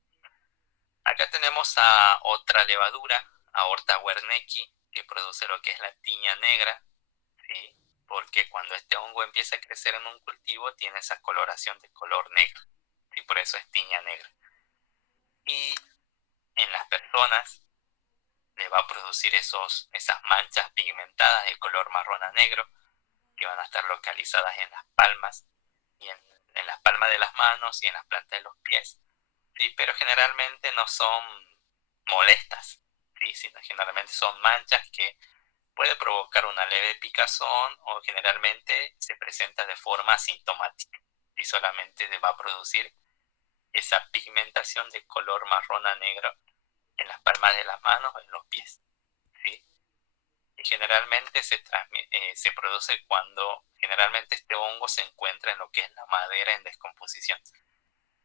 Acá tenemos a otra levadura, Aorta wernicki, que produce lo que es la tiña negra, ¿sí? Porque cuando este hongo empieza a crecer en un cultivo tiene esa coloración de color negro, y por eso es tiña negra. Y en las personas le va a producir esas manchas pigmentadas de color marrón a negro, que van a estar localizadas en las palmas y en las palmas de las manos y en las plantas de los pies, ¿sí? Pero generalmente no son molestas, ¿sí? Sino generalmente son manchas que puede provocar una leve picazón o generalmente se presenta de forma asintomática y solamente va a producir esa pigmentación de color marrón a negro en las palmas de las manos o en los pies, ¿sí? Y generalmente se produce cuando generalmente este hongo se encuentra en lo que es la madera en descomposición.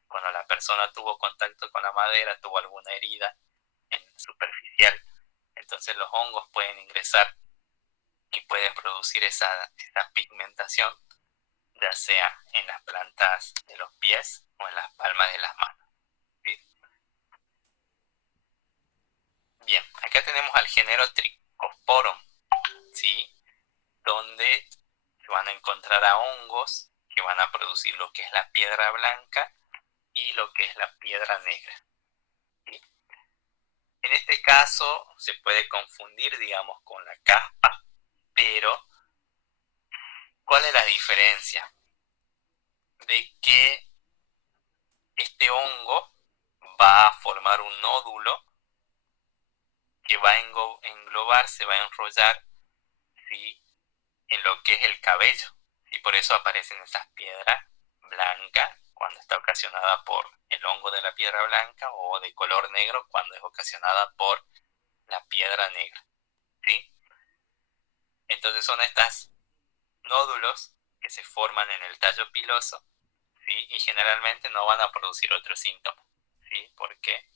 Cuando la persona tuvo contacto con la madera, tuvo alguna herida superficial, entonces los hongos pueden ingresar y pueden producir esa pigmentación, ya sea en las plantas de los pies o en las palmas de las manos, ¿sí? Bien, acá tenemos al género Trichosporum, ¿sí? Donde se van a encontrar a hongos que van a producir lo que es la piedra blanca y lo que es la piedra negra, ¿sí? En este caso se puede confundir, digamos, con la caspa, pero ¿cuál es la diferencia? De que este hongo va a formar un nódulo que va a englobar, se va a enrollar, ¿sí? En lo que es el cabello, y por eso aparecen esas piedras blancas cuando está ocasionada por el hongo de la piedra blanca, o de color negro cuando es ocasionada por la piedra negra, ¿sí? Entonces son estos nódulos que se forman en el tallo piloso, ¿sí? Y generalmente no van a producir otros síntomas, ¿sí? Porque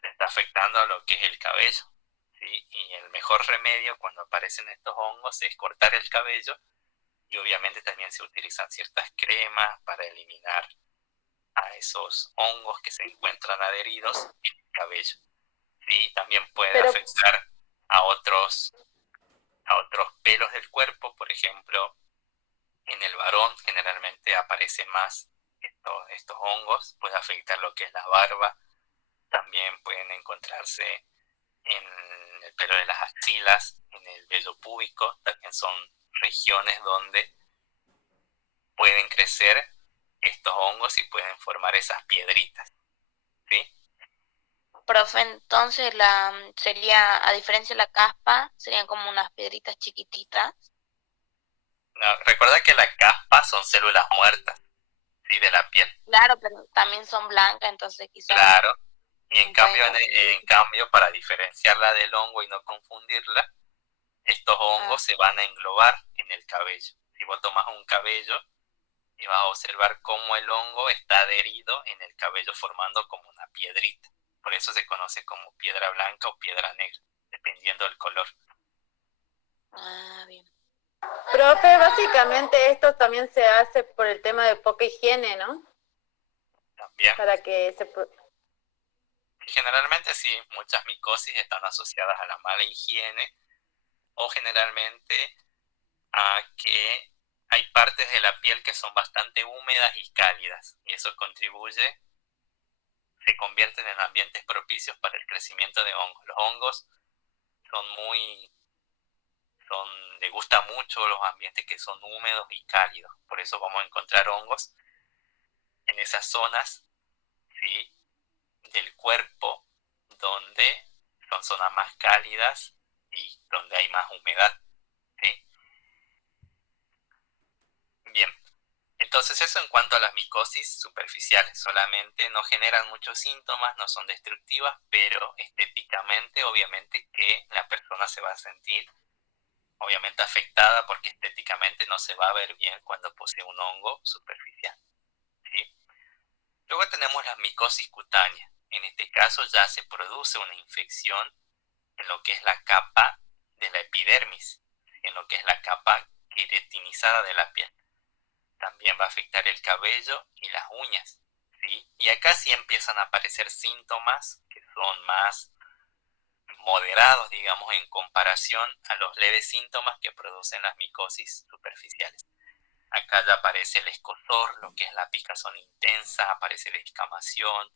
se está afectando a lo que es el cabello, ¿sí? Y el mejor remedio cuando aparecen estos hongos es cortar el cabello, y obviamente también se utilizan ciertas cremas para eliminar a esos hongos que se encuentran adheridos en el cabello, ¿sí? También puede afectar a otros pelos del cuerpo. Por ejemplo, en el varón generalmente aparecen más estos hongos, puede afectar lo que es la barba, también pueden encontrarse en el pelo de las axilas, en el vello púbico, también son regiones donde pueden crecer estos hongos y pueden formar esas piedritas, ¿sí? Profe, entonces sería, a diferencia de la caspa, serían como unas piedritas chiquititas. No, recuerda que la caspa son células muertas, ¿sí? De la piel. Claro, pero también son blancas, entonces quizás... Claro, y en cambio, para diferenciarla del hongo y no confundirla, estos hongos se van a englobar en el cabello. Si vos tomas un cabello y vas a observar cómo el hongo está adherido en el cabello formando como una piedrita. Por eso se conoce como piedra blanca o piedra negra, dependiendo del color. Ah, bien. Profe, básicamente esto también se hace por el tema de poca higiene, ¿no? También. Para que Generalmente sí, muchas micosis están asociadas a la mala higiene, o generalmente a que hay partes de la piel que son bastante húmedas y cálidas, y eso se convierten en ambientes propicios para el crecimiento de hongos. Los hongos les gusta mucho los ambientes que son húmedos y cálidos, por eso vamos a encontrar hongos en esas zonas, ¿sí? Del cuerpo donde son zonas más cálidas y donde hay más humedad, ¿sí? Bien, entonces eso en cuanto a las micosis superficiales. Solamente no generan muchos síntomas, no son destructivas, pero estéticamente obviamente que la persona se va a sentir obviamente afectada, porque estéticamente no se va a ver bien cuando posee un hongo superficial, ¿sí? Luego tenemos la micosis cutánea, En este caso ya se produce una infección en lo que es la capa de la epidermis, en lo que es la capa queratinizada de la piel. También va a afectar el cabello y las uñas, ¿sí? Y acá sí empiezan a aparecer síntomas que son más moderados, digamos, en comparación a los leves síntomas que producen las micosis superficiales. Acá ya aparece el escozor, lo que es la picazón intensa, aparece la descamación,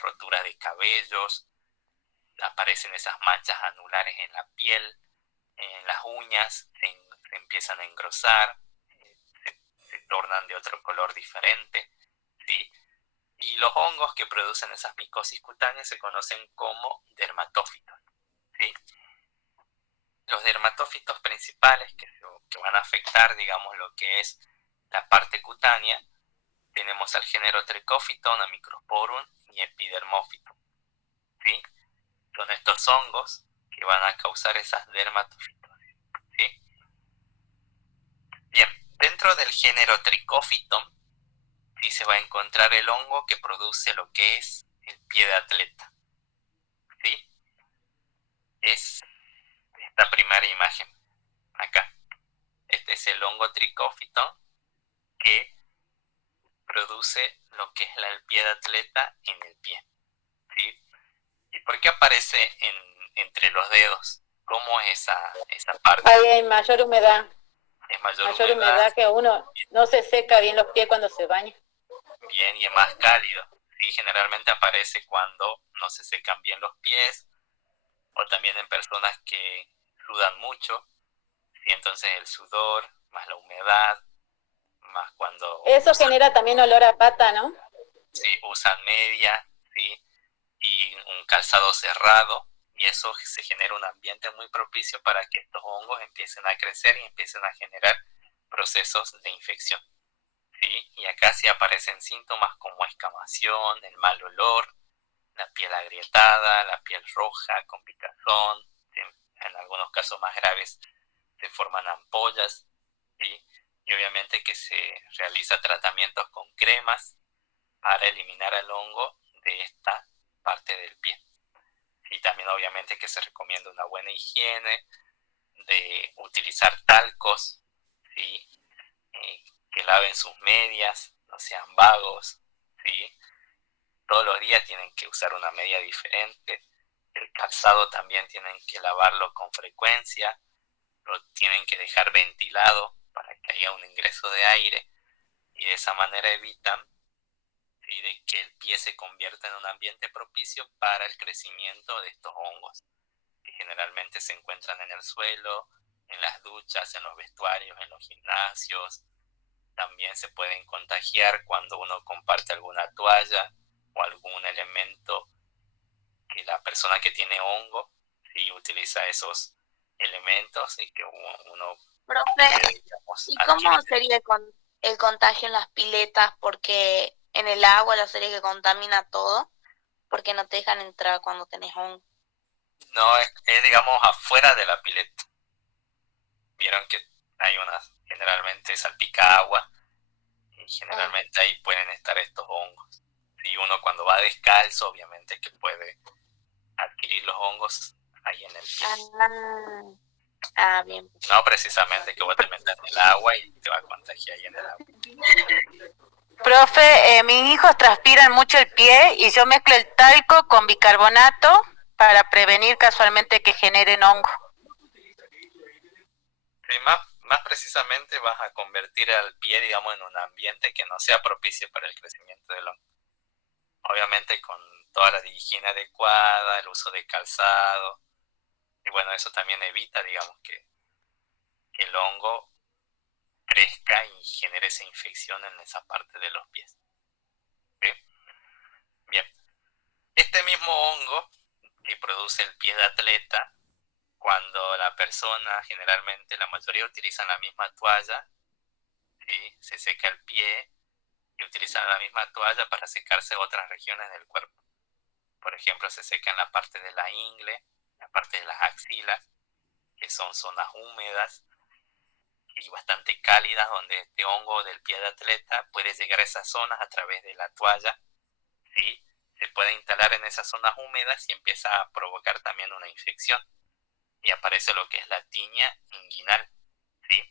rotura de cabellos, aparecen esas manchas anulares en la piel, en las uñas se empiezan a engrosar, se tornan de otro color diferente, ¿sí? Y los hongos que producen esas micosis cutáneas se conocen como dermatófitos, ¿sí? Los dermatófitos principales que van a afectar, digamos, lo que es la parte cutánea, tenemos al género Trichophyton, a Microsporum y Epidermophyton, ¿sí? Son estos hongos que van a causar esas dermatofitosis, ¿sí? Bien, dentro del género Trichophyton, sí se va a encontrar el hongo que produce lo que es el pie de atleta, ¿sí? Es esta primera imagen, acá. Este es el hongo Trichophyton que produce lo que es el pie de atleta en el pie, ¿sí? ¿Y por qué aparece entre los dedos? ¿Cómo es esa parte? Ahí hay mayor humedad, Es mayor mayor humedad que uno no se seca bien los pies cuando se baña. Bien, y es más cálido, ¿sí? Generalmente aparece cuando no se secan bien los pies, o también en personas que sudan mucho, ¿sí? Entonces el sudor, más la humedad, más cuando Eso genera también olor a pata, ¿no? sí, usan media, ¿sí? Y un calzado cerrado, y eso se genera un ambiente muy propicio para que estos hongos empiecen a crecer y empiecen a generar procesos de infección, ¿sí? Y acá sí aparecen síntomas como escamación, el mal olor, la piel agrietada, la piel roja con picazón, ¿sí? En algunos casos más graves se forman ampollas, ¿sí? Y obviamente que se realiza tratamientos con cremas para eliminar el hongo de esta parte del pie. Y también obviamente que se recomienda una buena higiene, de utilizar talcos, ¿sí? Que laven sus medias, no sean vagos, ¿sí? Todos los días tienen que usar una media diferente. El calzado también tienen que lavarlo con frecuencia, lo tienen que dejar ventilado para que haya un ingreso de aire, y de esa manera evitan, ¿sí?, de que el pie se convierta en un ambiente propicio para el crecimiento de estos hongos, que generalmente se encuentran en el suelo, en las duchas, en los vestuarios, en los gimnasios. También se pueden contagiar cuando uno comparte alguna toalla o algún elemento que la persona que tiene hongo, ¿sí?, utiliza esos elementos y que uno Profe, digamos, ¿y cómo adquirir. sería el contagio en las piletas? Porque en el agua la serie que contamina todo, porque no te dejan entrar cuando tenés hongo. No, es digamos afuera de la pileta. Vieron que hay unas, generalmente salpica agua, y generalmente ahí pueden estar estos hongos. Si uno cuando va descalzo, obviamente que puede adquirir los hongos ahí en el pie. Bien. No precisamente que vos te metas en el agua y te va a contagiar ahí en el agua. Profe, mis hijos transpiran mucho el pie y yo mezclo el talco con bicarbonato para prevenir casualmente que generen hongo. Sí, más precisamente vas a convertir al pie, digamos, en un ambiente que no sea propicio para el crecimiento del hongo. Obviamente con toda la higiene adecuada, el uso de calzado, y bueno, eso también evita, digamos, que el hongo crezca y genere esa infección en esa parte de los pies. ¿Sí? Bien, este mismo hongo que produce el pie de atleta, cuando la persona, generalmente la mayoría utilizan la misma toalla, ¿sí?, se seca el pie y utilizan la misma toalla para secarse otras regiones del cuerpo. Por ejemplo, se seca en la parte de la ingle, la parte de las axilas, que son zonas húmedas y bastante cálidas, donde este hongo del pie de atleta puede llegar a esas zonas a través de la toalla, ¿sí? se puede instalar en esas zonas húmedas y empieza a provocar también una infección. Y aparece lo que es la tiña inguinal, ¿sí?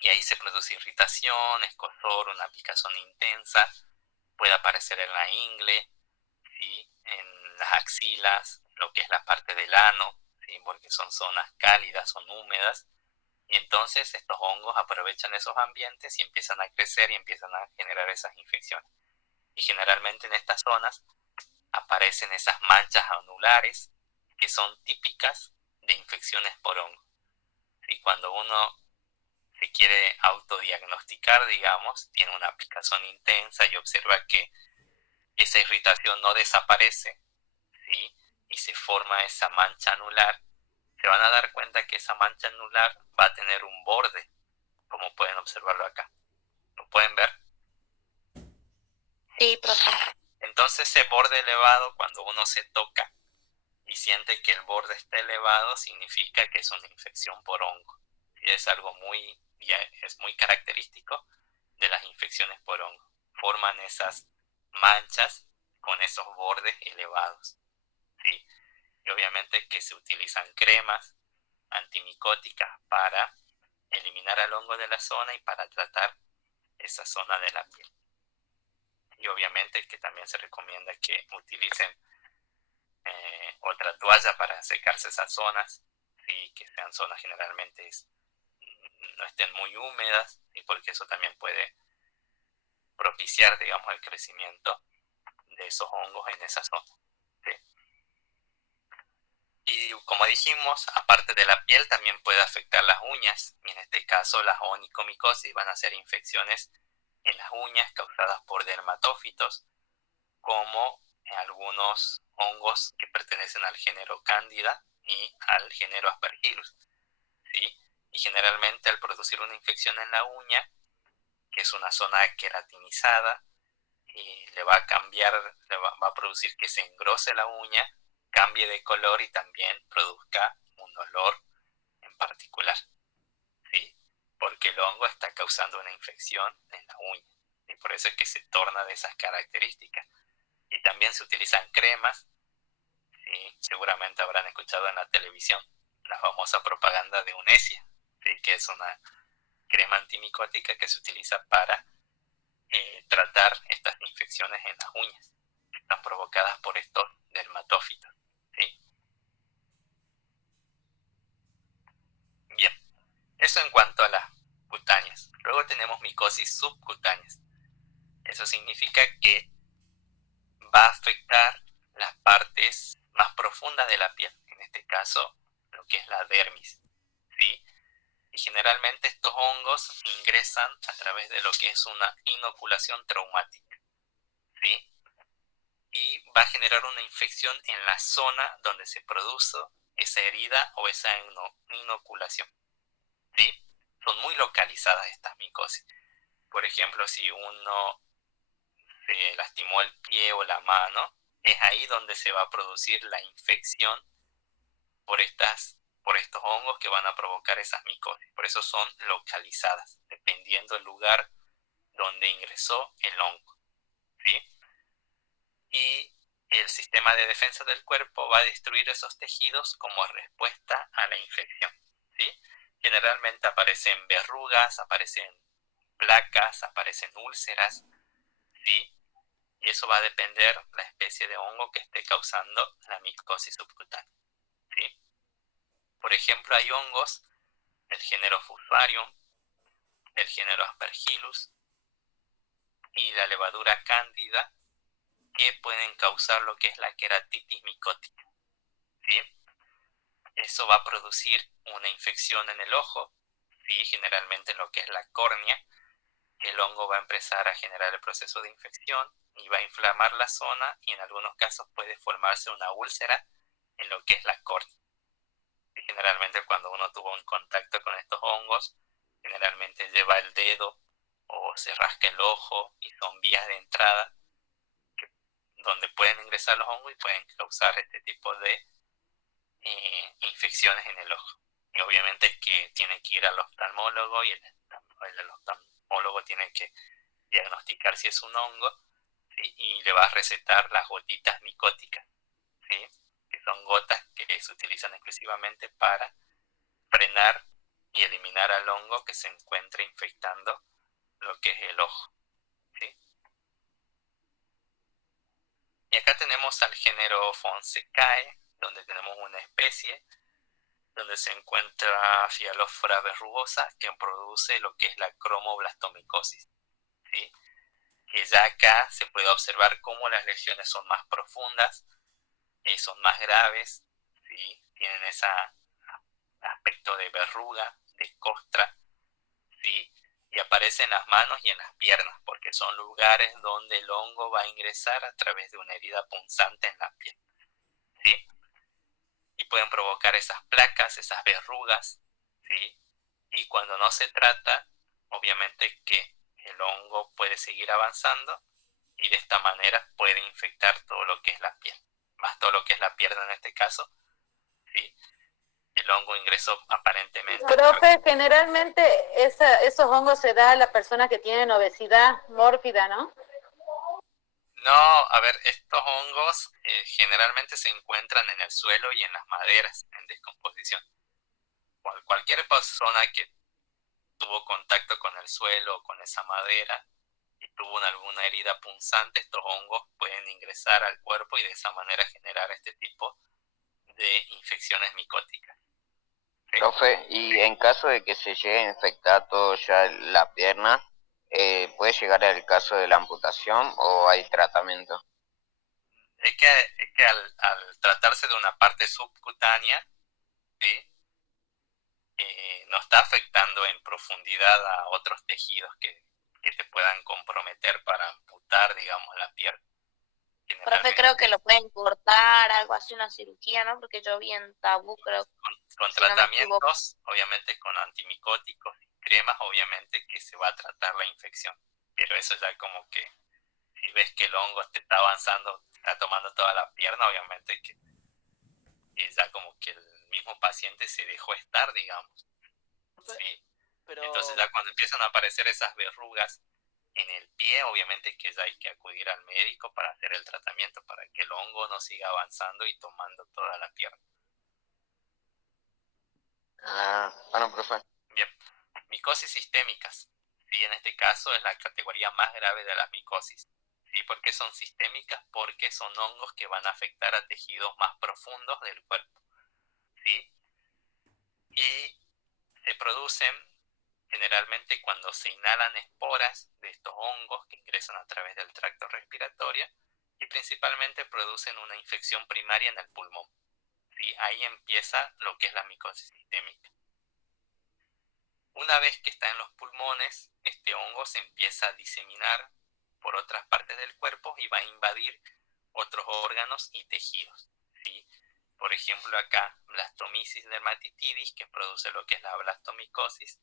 Y ahí se produce irritación, escozor, una picazón intensa, puede aparecer en la ingle, ¿sí? En las axilas, lo que es la parte del ano, ¿sí? Porque son zonas cálidas, son húmedas, y entonces estos hongos aprovechan esos ambientes y empiezan a crecer y empiezan a generar esas infecciones. Y generalmente en estas zonas aparecen esas manchas anulares que son típicas de infecciones por hongo. Y cuando uno se quiere autodiagnosticar, digamos, tiene una picazón intensa y observa que esa irritación no desaparece, ¿sí? Y se forma esa mancha anular, se van a dar cuenta que esa mancha anular va a tener un borde, como pueden observarlo acá. ¿Lo pueden ver? Sí, profe. Entonces ese borde elevado, cuando uno se toca y siente que el borde está elevado, significa que es una infección por hongo. Y es algo es muy característico de las infecciones por hongo. Forman esas manchas con esos bordes elevados, ¿sí? Y obviamente que se utilizan cremas antimicóticas para eliminar al hongo de la zona y para tratar esa zona de la piel. Y obviamente que también se recomienda que utilicen otra toalla para secarse esas zonas, ¿sí? Que sean zonas generalmente no estén muy húmedas, y porque eso también puede propiciar, digamos, el crecimiento de esos hongos en esa zona, ¿sí? Y como dijimos, aparte de la piel también puede afectar las uñas, y en este caso las onicomicosis van a ser infecciones en las uñas causadas por dermatófitos, como algunos hongos que pertenecen al género Cándida y al género Aspergillus, ¿sí? Y generalmente al producir una infección en la uña, que es una zona queratinizada, y le va a cambiar, va a producir que se engrose la uña, cambie de color y también produzca un olor en particular, ¿sí? Porque el hongo está causando una infección en la uña, y por eso es que se torna de esas características. Y también se utilizan cremas, ¿sí? Seguramente habrán escuchado en la televisión la famosa propaganda de Unesia, ¿sí? Que es una crema antimicótica que se utiliza para tratar estas infecciones en las uñas que están provocadas por estos dermatófitos, ¿sí? Bien, eso en cuanto a las cutáneas. Luego tenemos micosis subcutáneas. Eso significa que va a afectar las partes más profundas de la piel, en este caso lo que es la dermis, ¿sí? Y generalmente estos hongos ingresan a través de lo que es una inoculación traumática, ¿sí? Y va a generar una infección en la zona donde se produce esa herida o esa inoculación, ¿sí? Son muy localizadas estas micosis. Por ejemplo, si uno se lastimó el pie o la mano, es ahí donde se va a producir la infección por estos hongos que van a provocar esas micosis. Por eso son localizadas, dependiendo del lugar donde ingresó el hongo, ¿sí? Y el sistema de defensa del cuerpo va a destruir esos tejidos como respuesta a la infección, ¿sí? Generalmente aparecen verrugas, aparecen placas, aparecen úlceras, ¿sí? Y eso va a depender la especie de hongo que esté causando la micosis subcutánea, ¿sí? Por ejemplo, hay hongos del género Fusarium, del género Aspergillus y la levadura cándida, que pueden causar lo que es la queratitis micótica, ¿sí? Eso va a producir una infección en el ojo, ¿sí? Generalmente en lo que es la córnea. El hongo va a empezar a generar el proceso de infección y va a inflamar la zona, y en algunos casos puede formarse una úlcera en lo que es la córnea. Y generalmente cuando uno tuvo un contacto con estos hongos, generalmente lleva el dedo o se rasca el ojo, y son vías de entrada donde pueden ingresar los hongos y pueden causar este tipo de infecciones en el ojo. Y obviamente que tiene que ir al oftalmólogo, y el oftalmólogo tiene que diagnosticar si es un hongo, ¿sí? Y le vas a recetar las gotitas micóticas, ¿sí? Que son gotas que se utilizan exclusivamente para frenar y eliminar al hongo que se encuentra infectando lo que es el ojo, ¿sí? Y acá tenemos al género Fonsecae, donde tenemos una especie donde se encuentra Phyalophora verrugosa, que produce lo que es la cromoblastomicosis, ¿sí? Que ya acá se puede observar cómo las lesiones son más profundas, son más graves, ¿sí? Tienen ese aspecto de verruga, de costra, ¿sí? Y aparece en las manos y en las piernas, porque son lugares donde el hongo va a ingresar a través de una herida punzante en la piel, ¿sí? Y pueden provocar esas placas, esas verrugas, ¿sí? Y cuando no se trata, obviamente que el hongo puede seguir avanzando y de esta manera puede infectar todo lo que es la piel, más todo lo que es la pierna en este caso, ¿sí? El hongo ingresó aparentemente. Profe, generalmente esos hongos se da a las personas que tienen obesidad mórbida, ¿no? No, a ver, estos hongos generalmente se encuentran en el suelo y en las maderas en descomposición. Cualquier persona que tuvo contacto con el suelo o con esa madera y tuvo alguna herida punzante, estos hongos pueden ingresar al cuerpo y de esa manera generar este tipo de infecciones micóticas. ¿Sí? Profe, y en caso de que se llegue a infectar todo ya la pierna, ¿puede llegar al caso de la amputación o hay tratamiento? Es que al tratarse de una parte subcutánea, ¿sí? No está afectando en profundidad a otros tejidos que te puedan comprometer para amputar, digamos, la pierna. Profe, creo que lo pueden cortar, algo así, una cirugía, ¿no? Porque yo vi en Tabú, creo. Con si no me equivoco. tratamientos, obviamente con antimicóticos y cremas, obviamente que se va a tratar la infección. Pero eso ya como que, si ves que el hongo te está avanzando, está tomando toda la pierna, obviamente que ya como que el mismo paciente se dejó estar, digamos. Sí. Pero, Entonces ya cuando empiezan a aparecer esas verrugas en el pie, obviamente que ya hay que acudir al médico para hacer el tratamiento, para que el hongo no siga avanzando y tomando toda la pierna. Bueno, profe. Bien, micosis sistémicas. Sí, en este caso es la categoría más grave de las micosis. ¿Sí? ¿Por qué son sistémicas? Porque son hongos que van a afectar a tejidos más profundos del cuerpo. ¿Sí? Y se producen generalmente cuando se inhalan esporas de estos hongos que ingresan a través del tracto respiratorio y principalmente producen una infección primaria en el pulmón. ¿Sí? Ahí empieza lo que es la micosis sistémica. Una vez que está en los pulmones, este hongo se empieza a diseminar por otras partes del cuerpo y va a invadir otros órganos y tejidos, ¿sí? Por ejemplo acá, blastomisis dermatitidis, que produce lo que es la blastomicosis,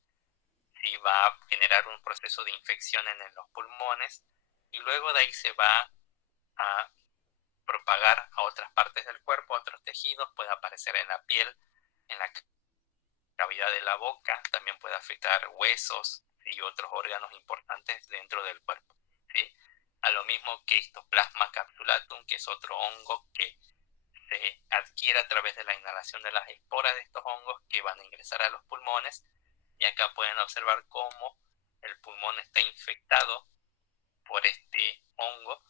¿sí? Va a generar un proceso de infección en los pulmones y luego de ahí se va a propagar a otras partes del cuerpo, a otros tejidos, puede aparecer en la piel, en la cavidad de la boca, también puede afectar huesos y otros órganos importantes dentro del cuerpo, ¿sí? A lo mismo que Histoplasma capsulatum, que es otro hongo que se adquiere a través de la inhalación de las esporas de estos hongos que van a ingresar a los pulmones, y acá pueden observar cómo el pulmón está infectado por este hongo,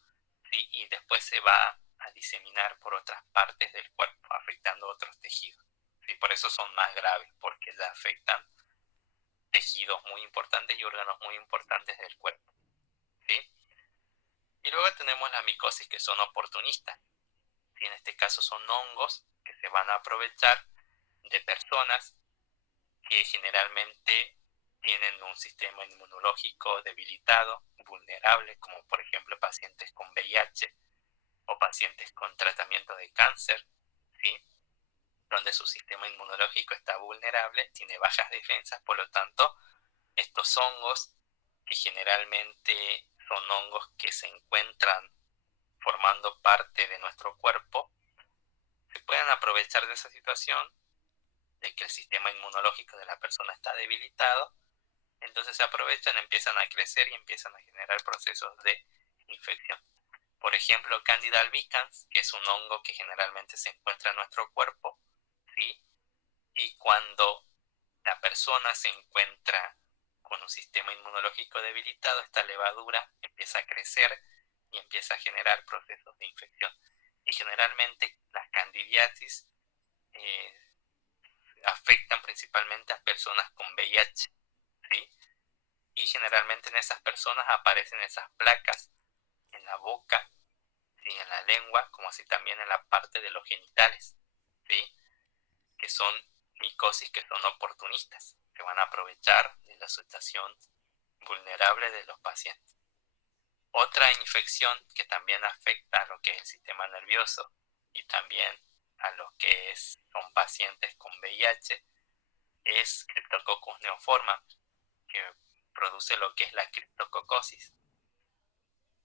¿sí? Y después se va a diseminar por otras partes del cuerpo, afectando otros tejidos. ¿Sí? Por eso son más graves, porque ya afectan tejidos muy importantes y órganos muy importantes del cuerpo. ¿Sí? Y luego tenemos la micosis, que son oportunistas. ¿Sí? En este caso son hongos que se van a aprovechar de personas que generalmente tienen un sistema inmunológico debilitado, vulnerable, como por ejemplo pacientes con VIH o pacientes con tratamiento de cáncer, ¿sí? Donde su sistema inmunológico está vulnerable, tiene bajas defensas, por lo tanto, estos hongos, que generalmente son hongos que se encuentran formando parte de nuestro cuerpo, se pueden aprovechar de esa situación, de que el sistema inmunológico de la persona está debilitado, entonces se aprovechan, empiezan a crecer y empiezan a generar procesos de infección. Por ejemplo, Candida albicans, que es un hongo que generalmente se encuentra en nuestro cuerpo, ¿sí? Y cuando la persona se encuentra con un sistema inmunológico debilitado, esta levadura empieza a crecer y empieza a generar procesos de infección. Y generalmente las candidiasis afectan principalmente a personas con VIH, ¿sí? Y generalmente en esas personas aparecen esas placas en la boca, ¿sí? En la lengua, como así también en la parte de los genitales, ¿sí? Que son micosis que son oportunistas, que van a aprovechar de la situación vulnerable de los pacientes. Otra infección que también afecta a lo que es el sistema nervioso y también a los que son pacientes con VIH es Cryptococcus neoforma, que produce lo que es la criptococosis,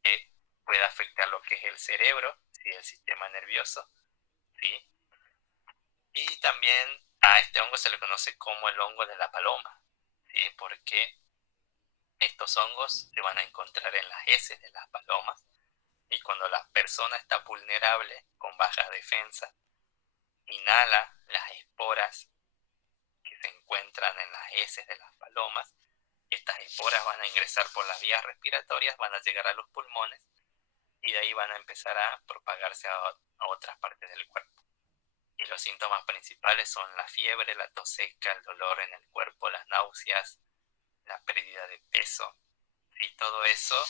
que puede afectar lo que es el cerebro, ¿sí? El sistema nervioso, ¿sí? Y también a este hongo se le conoce como el hongo de la paloma, ¿sí? Porque estos hongos se van a encontrar en las heces de las palomas, y cuando la persona está vulnerable, con baja defensa, inhala las esporas que se encuentran en las heces de las palomas, y estas esporas van a ingresar por las vías respiratorias, van a llegar a los pulmones, y de ahí van a empezar a propagarse a otras partes del cuerpo. Y los síntomas principales son la fiebre, la tos seca, el dolor en el cuerpo, las náuseas, la pérdida de peso. Y todo eso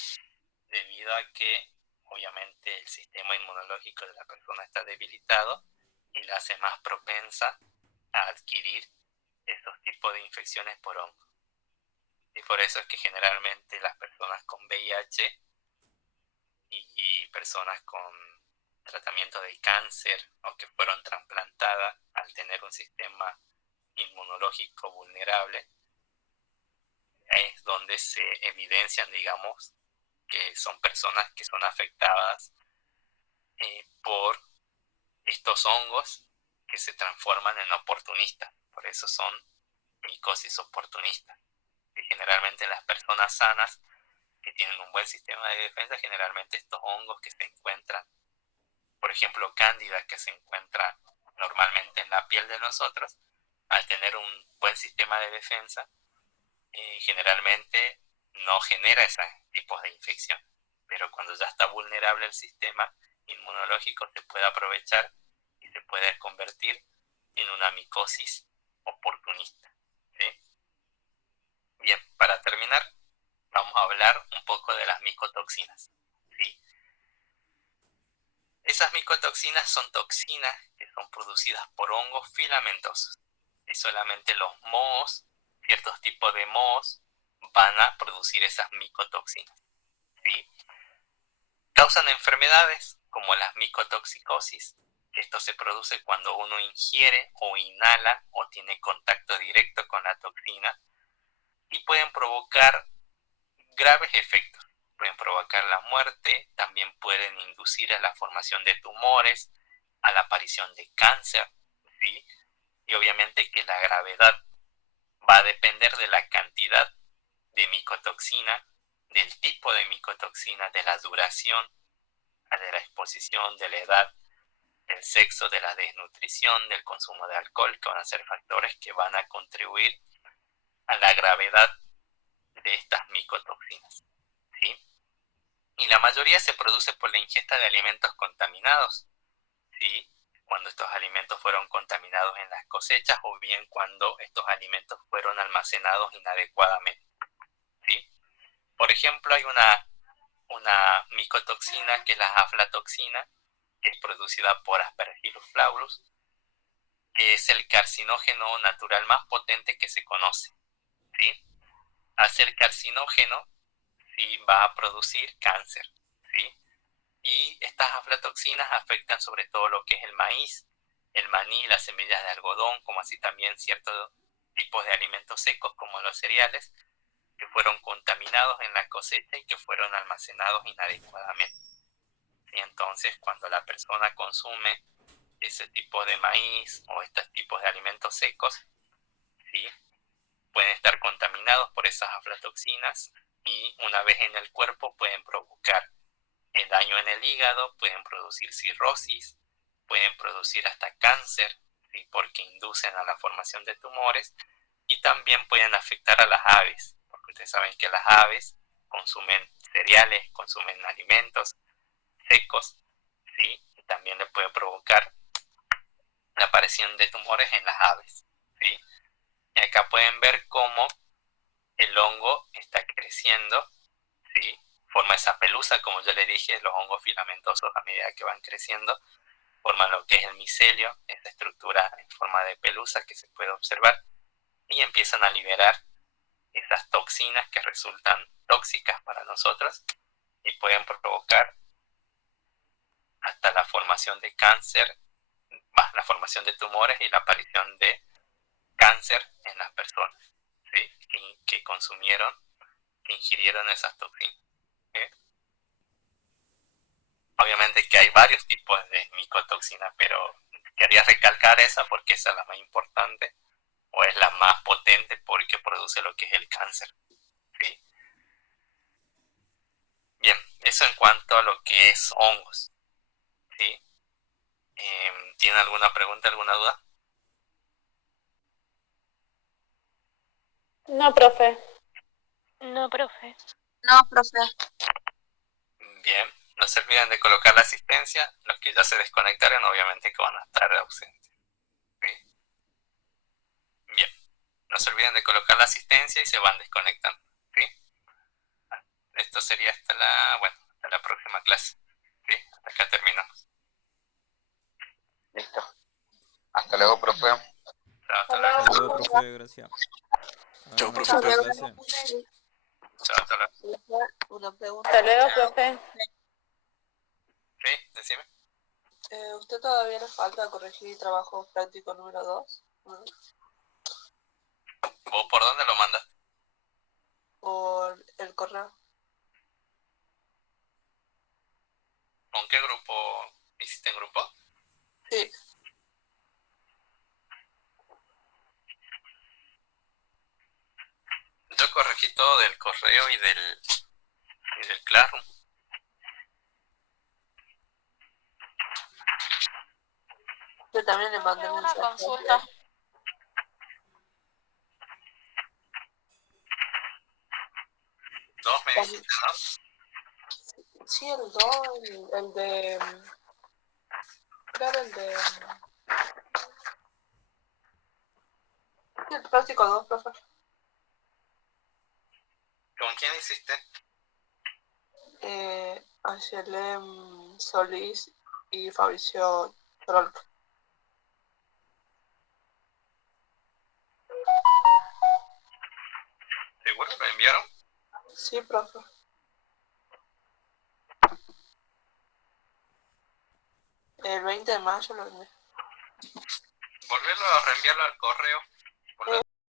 debido a que obviamente el sistema inmunológico de la persona está debilitado y la hace más propensa a adquirir estos tipos de infecciones por hongo. Y por eso es que generalmente las personas con VIH y personas con tratamiento de cáncer o que fueron trasplantadas al tener un sistema inmunológico vulnerable, es donde se evidencian, digamos, que son personas que son afectadas por estos hongos que se transforman en oportunistas. Por eso son micosis oportunistas. Y generalmente las personas sanas que tienen un buen sistema de defensa, generalmente estos hongos que se encuentran, por ejemplo, cándida, que se encuentra normalmente en la piel de nosotros, al tener un buen sistema de defensa, generalmente no genera esos tipos de infección. Pero cuando ya está vulnerable el sistema inmunológico, se puede aprovechar y se puede convertir en una micosis oportunista, ¿sí? Bien, para terminar, vamos a hablar un poco de las micotoxinas, ¿sí? Esas micotoxinas son toxinas que son producidas por hongos filamentosos. Y solamente los mohos, ciertos tipos de mohos, van a producir esas micotoxinas, ¿sí? Causan enfermedades como la micotoxicosis, que esto se produce cuando uno ingiere o inhala o tiene contacto directo con la toxina, y pueden provocar graves efectos. Pueden provocar la muerte, también pueden inducir a la formación de tumores, a la aparición de cáncer, ¿sí? Y obviamente que la gravedad va a depender de la cantidad de micotoxina, del tipo de micotoxina, de la duración, de la exposición, de la edad, del sexo, de la desnutrición, del consumo de alcohol, que van a ser factores que van a contribuir a la gravedad de estas micotoxinas, ¿sí? Y la mayoría se produce por la ingesta de alimentos contaminados, ¿sí? Cuando estos alimentos fueron contaminados en las cosechas o bien cuando estos alimentos fueron almacenados inadecuadamente, ¿sí? Por ejemplo, hay una micotoxina que es la aflatoxina, que es producida por Aspergillus flavus, que es el carcinógeno natural más potente que se conoce, ¿sí? Al ser carcinógeno, ¿sí? Va a producir cáncer, ¿sí? Y estas aflatoxinas afectan sobre todo lo que es el maíz, el maní, las semillas de algodón, como así también ciertos tipos de alimentos secos como los cereales, que fueron contaminados en la cosecha y que fueron almacenados inadecuadamente. Y entonces cuando la persona consume ese tipo de maíz o estos tipos de alimentos secos, ¿sí? Pueden estar contaminados por esas aflatoxinas y una vez en el cuerpo pueden provocar el daño en el hígado, pueden producir cirrosis, pueden producir hasta cáncer, ¿sí? Porque inducen a la formación de tumores, y también pueden afectar a las aves, porque ustedes saben que las aves consumen cereales, consumen alimentos secos, ¿sí? Y también le puede provocar la aparición de tumores en las aves, ¿sí? Y acá pueden ver cómo el hongo está creciendo, ¿sí? Forma esa pelusa, como yo le dije, los hongos filamentosos a medida que van creciendo forman lo que es el micelio, esta estructura en forma de pelusa que se puede observar, y empiezan a liberar esas toxinas que resultan tóxicas para nosotros y pueden provocar hasta la formación de cáncer, la formación de tumores y la aparición de cáncer en las personas, ¿sí? que consumieron, que ingirieron esas toxinas. ¿Sí? Obviamente que hay varios tipos de micotoxina, pero quería recalcar esa porque esa es la más importante o es la más potente porque produce lo que es el cáncer. ¿Sí? Bien, eso en cuanto a lo que es hongos. ¿Sí? ¿Tienen alguna pregunta, alguna duda? No, profe. No, profe. No, profe. Bien, no se olviden de colocar la asistencia. Los que ya se desconectaron obviamente que van a estar ausentes. ¿Sí? Bien, no se olviden de colocar la asistencia y se van desconectando. ¿Sí? Esto sería hasta la próxima clase. ¿Sí? Hasta acá terminamos. Listo. Hasta luego, profe. Chao, hasta luego. Hasta luego, profe, gracias. Chau, Háganos profe. otra clase. Chao, hasta luego. Una pregunta. Hasta luego, profe. Sí, decime. ¿Usted todavía le falta corregir trabajo práctico número 2? ¿Vos por dónde lo mandas? Por el correo. ¿Con qué grupo hiciste en grupo? Sí. Yo corregí todo del correo y del Classroom. Yo también le mandé Una mensaje. consulta. Dos me dijiste, ¿no? Sí, el 2, el de... Claro, el de... Sí, el práctico 2, profe. ¿Con quién hiciste? Angelem Solís y Fabricio Trolk. ¿Seguro lo enviaron? Sí, profe. El 20 de mayo lo envié. Volverlo a reenviarlo al correo.